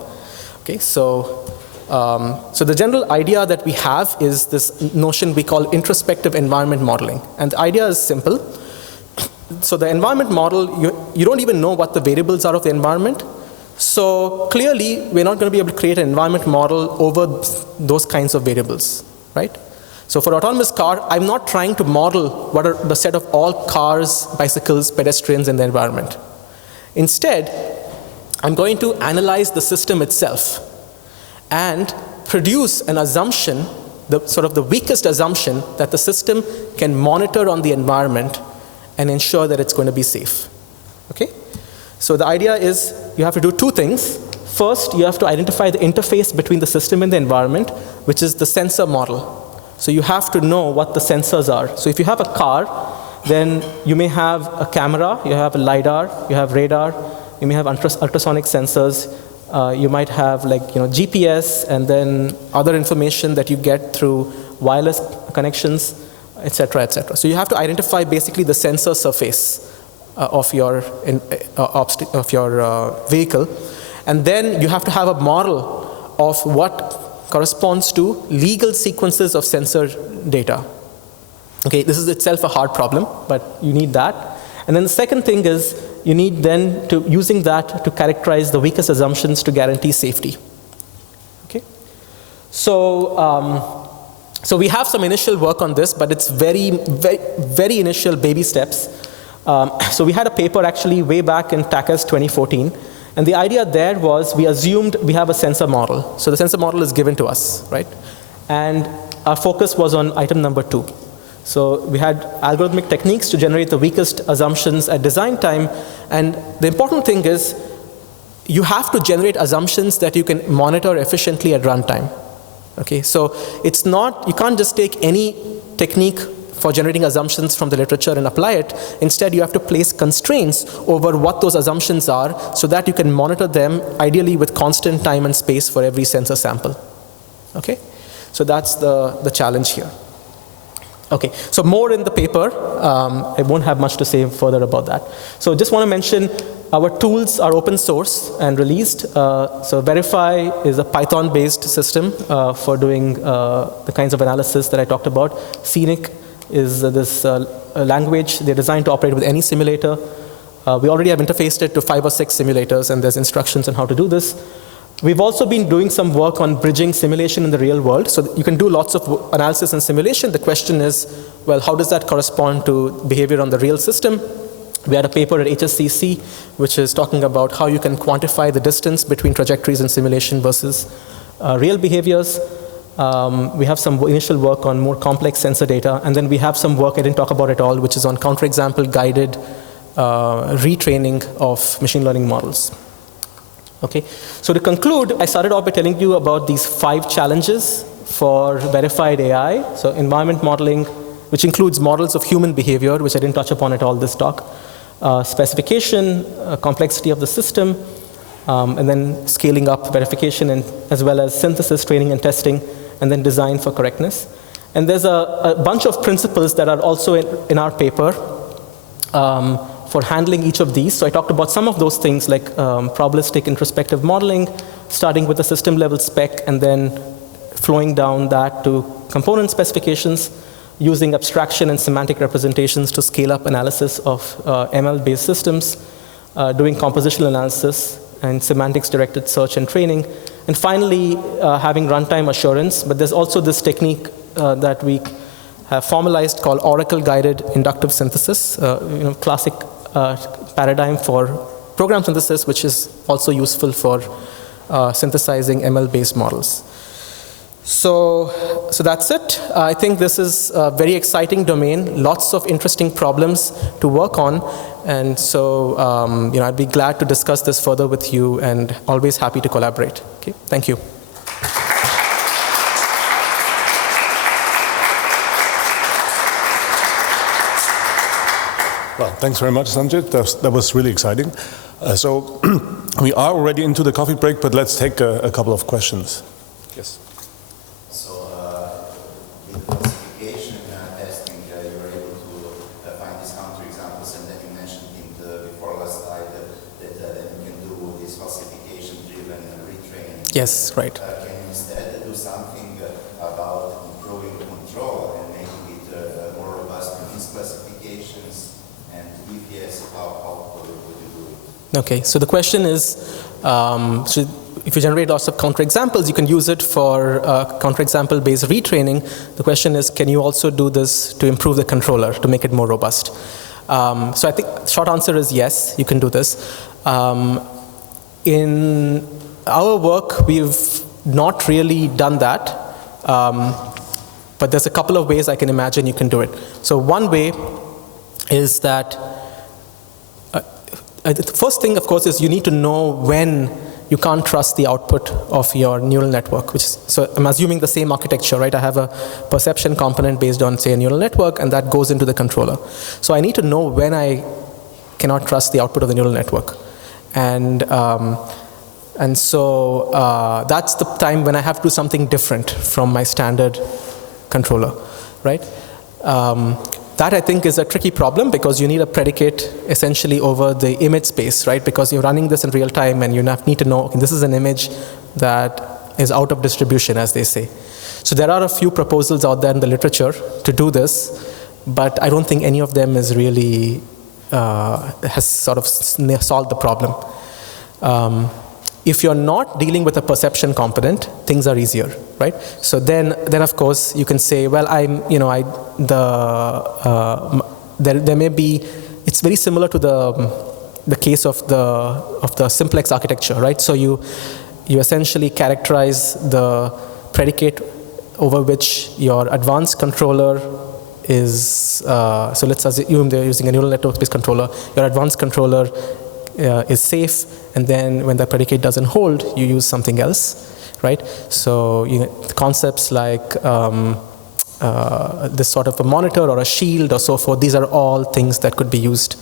Okay, so the general idea that we have is this notion we call introspective environment modeling. And the idea is simple. So the environment model, you don't even know what the variables are of the environment. So clearly, we're not going to be able to create an environment model over those kinds of variables, right? So for autonomous car, I'm not trying to model what are the set of all cars, bicycles, pedestrians in the environment. Instead, I'm going to analyze the system itself and produce an assumption, the weakest assumption, that the system can monitor on the environment and ensure that it's going to be safe, okay? So the idea is you have to do 2 things. First, you have to identify the interface between the system and the environment, which is the sensor model. So you have to know what the sensors are. So if you have a car, then you may have a camera, you have a LiDAR, you have radar, you may have ultrasonic sensors, you might have GPS and then other information that you get through wireless connections, etc., etc. So you have to identify basically the sensor surface of your vehicle, and then you have to have a model of what corresponds to legal sequences of sensor data. Okay, this is itself a hard problem, but you need that. And then the second thing is you need then using that to characterize the weakest assumptions to guarantee safety. Okay, so we have some initial work on this, but it's very, very, very initial baby steps. So we had a paper actually way back in TACAS 2014, and the idea there was we assumed we have a sensor model. So the sensor model is given to us, right? And our focus was on item number 2. So we had algorithmic techniques to generate the weakest assumptions at design time. And the important thing is you have to generate assumptions that you can monitor efficiently at runtime. Okay, so it's not, you can't just take any technique for generating assumptions from the literature and apply it. Instead, you have to place constraints over what those assumptions are so that you can monitor them, ideally with constant time and space for every sensor sample. Okay, so that's the challenge here. Okay, so more in the paper. I won't have much to say further about that. So just want to mention our tools are open source and released. So Verify is a Python-based system for doing the kinds of analysis that I talked about. Scenic is this language. They're designed to operate with any simulator. We already have interfaced it to 5 or 6 simulators, and there's instructions on how to do this. We've also been doing some work on bridging simulation in the real world. So you can do lots of analysis and simulation. The question is, well, how does that correspond to behavior on the real system? We had a paper at HSCC, which is talking about how you can quantify the distance between trajectories in simulation versus real behaviors. We have some initial work on more complex sensor data. And then we have some work I didn't talk about at all, which is on counterexample guided retraining of machine learning models. Okay, so to conclude, I started off by telling you about these 5 challenges for verified AI. So environment modeling, which includes models of human behavior, which I didn't touch upon at all this talk. Specification, complexity of the system, and then scaling up verification, and as well as synthesis, training, and testing, and then design for correctness. And there's a bunch of principles that are also in our paper for handling each of these. So I talked about some of those things like probabilistic introspective modeling, starting with the system level spec and then flowing down that to component specifications, using abstraction and semantic representations to scale up analysis of ML-based systems, doing compositional analysis and semantics directed search and training, and finally having runtime assurance. But there's also this technique that we have formalized called Oracle-guided inductive synthesis, classic paradigm for program synthesis, which is also useful for synthesizing ML-based models. So that's it. I think this is a very exciting domain, lots of interesting problems to work on, and so I'd be glad to discuss this further with you, and always happy to collaborate. Okay, thank you. Well, thanks very much, Sanjit. That was really exciting. So we are already into the coffee break, but let's take a couple of questions. Yes. So with falsification testing, you were able to find these counterexamples, and then you mentioned in the before last slide that you can do this falsification-driven retraining. Yes, right. Can you instead do something about improving the control and making it more robust to these classifications? And if yes, how would you do it? Okay, so the question is, if you generate lots of counterexamples, you can use it for counterexample-based retraining. The question is, can you also do this to improve the controller, to make it more robust? So I think the short answer is yes, you can do this. In our work, we've not really done that, but there's a couple of ways I can imagine you can do it. So one way is that the first thing, of course, is you need to know when you can't trust the output of your neural network, so I'm assuming the same architecture, right? I have a perception component based on, say, a neural network, and that goes into the controller. So I need to know when I cannot trust the output of the neural network. And so that's the time when I have to do something different from my standard controller, right? That, I think, is a tricky problem because you need a predicate essentially over the image space, right? Because you're running this in real time and you need to know, okay, this is an image that is out of distribution, as they say. So there are a few proposals out there in the literature to do this, but I don't think any of them is really, has sort of solved the problem. If you're not dealing with a perception component, things are easier, right? So then of course you can say, well, there may be, it's very similar to the case of the simplex architecture, right? So you essentially characterize the predicate over which your advanced controller is, so let's assume they're using a neural network-based controller. Your advanced controller is safe, and then when the predicate doesn't hold, you use something else, right? So concepts like this sort of a monitor or a shield or so forth, these are all things that could be used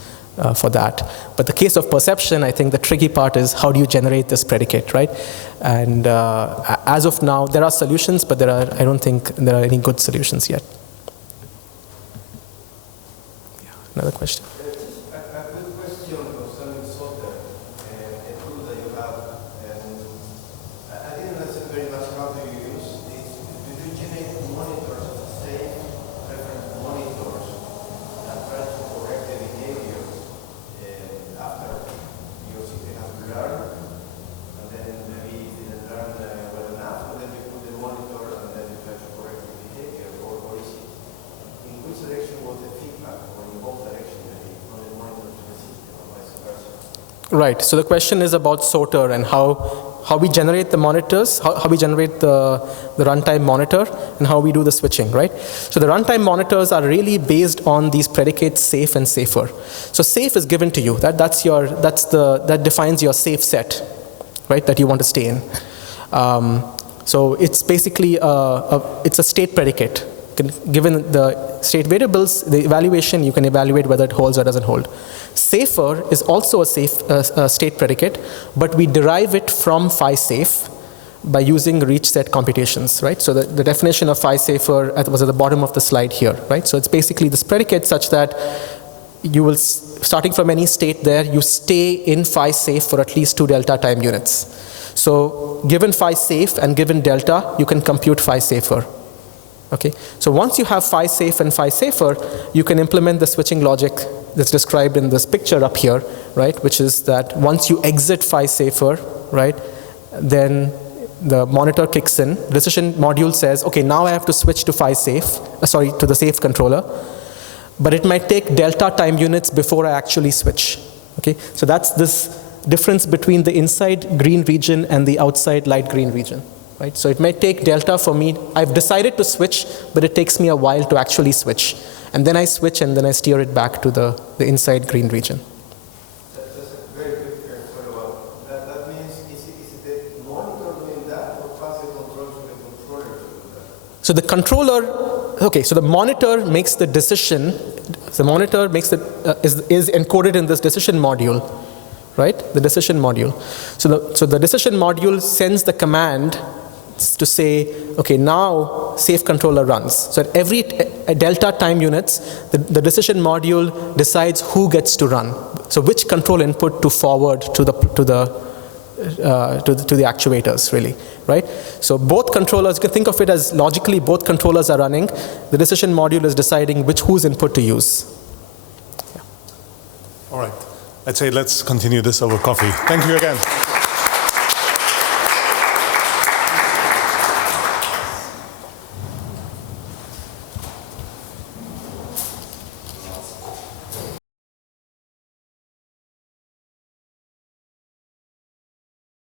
for that. But the case of perception, I think the tricky part is how do you generate this predicate, right? And as of now, there are solutions, but I don't think there are any good solutions yet. Yeah, another question. A good question concerning sorter, a tool that you have. I didn't understand very much how do you use this. Do you generate monitors of the same reference monitors and try to correct the behavior after you simply have learned, and then maybe you didn't learn well enough, and then you put the monitor and then you try to correct the behavior, or is it in which direction was the feedback, or in both directions, maybe from the monitor to the system or vice versa? Right, so the question is about sorter and how we generate the monitors, how we generate the runtime monitor, and how we do the switching, right? So the runtime monitors are really based on these predicates safe and safer. So safe is given to you. That defines your safe set, right? That you want to stay in. So it's basically it's a state predicate. Given the state variables, the evaluation, you can evaluate whether it holds or doesn't hold. Safer is also a safe state predicate, but we derive it from phi safe by using reach set computations, right? So the definition of phi safer was at the bottom of the slide here, right? So it's basically this predicate such that you will, starting from any state there, you stay in phi safe for at least 2 delta time units. So given phi safe and given delta, you can compute phi safer. Okay, so once you have phi safe and phi safer, you can implement the switching logic that's described in this picture up here, right? Which is that once you exit phi safer, right, then the monitor kicks in. Decision module says, okay, now I have to switch to phi safe, to the safe controller, but it might take delta time units before I actually switch. Okay, so that's this difference between the inside green region and the outside light green region. Right? So it may take delta for me. I've decided to switch, but it takes me a while to actually switch. And then I switch, and then I steer it back to the inside green region. That's a very quick follow-up. That means, is it the monitor doing that, or pass the control to the controller to do that? So the controller, okay, so the monitor makes the decision. The monitor makes is encoded in this decision module, right? The decision module. So the decision module sends the command to say, okay, now safe controller runs. So at every delta time units, the decision module decides who gets to run. So which control input to forward to the actuators, really, right? So both controllers, you can think of it as logically both controllers are running. The decision module is deciding whose input to use. Yeah. All right. I'd say let's continue this over coffee. Thank you again.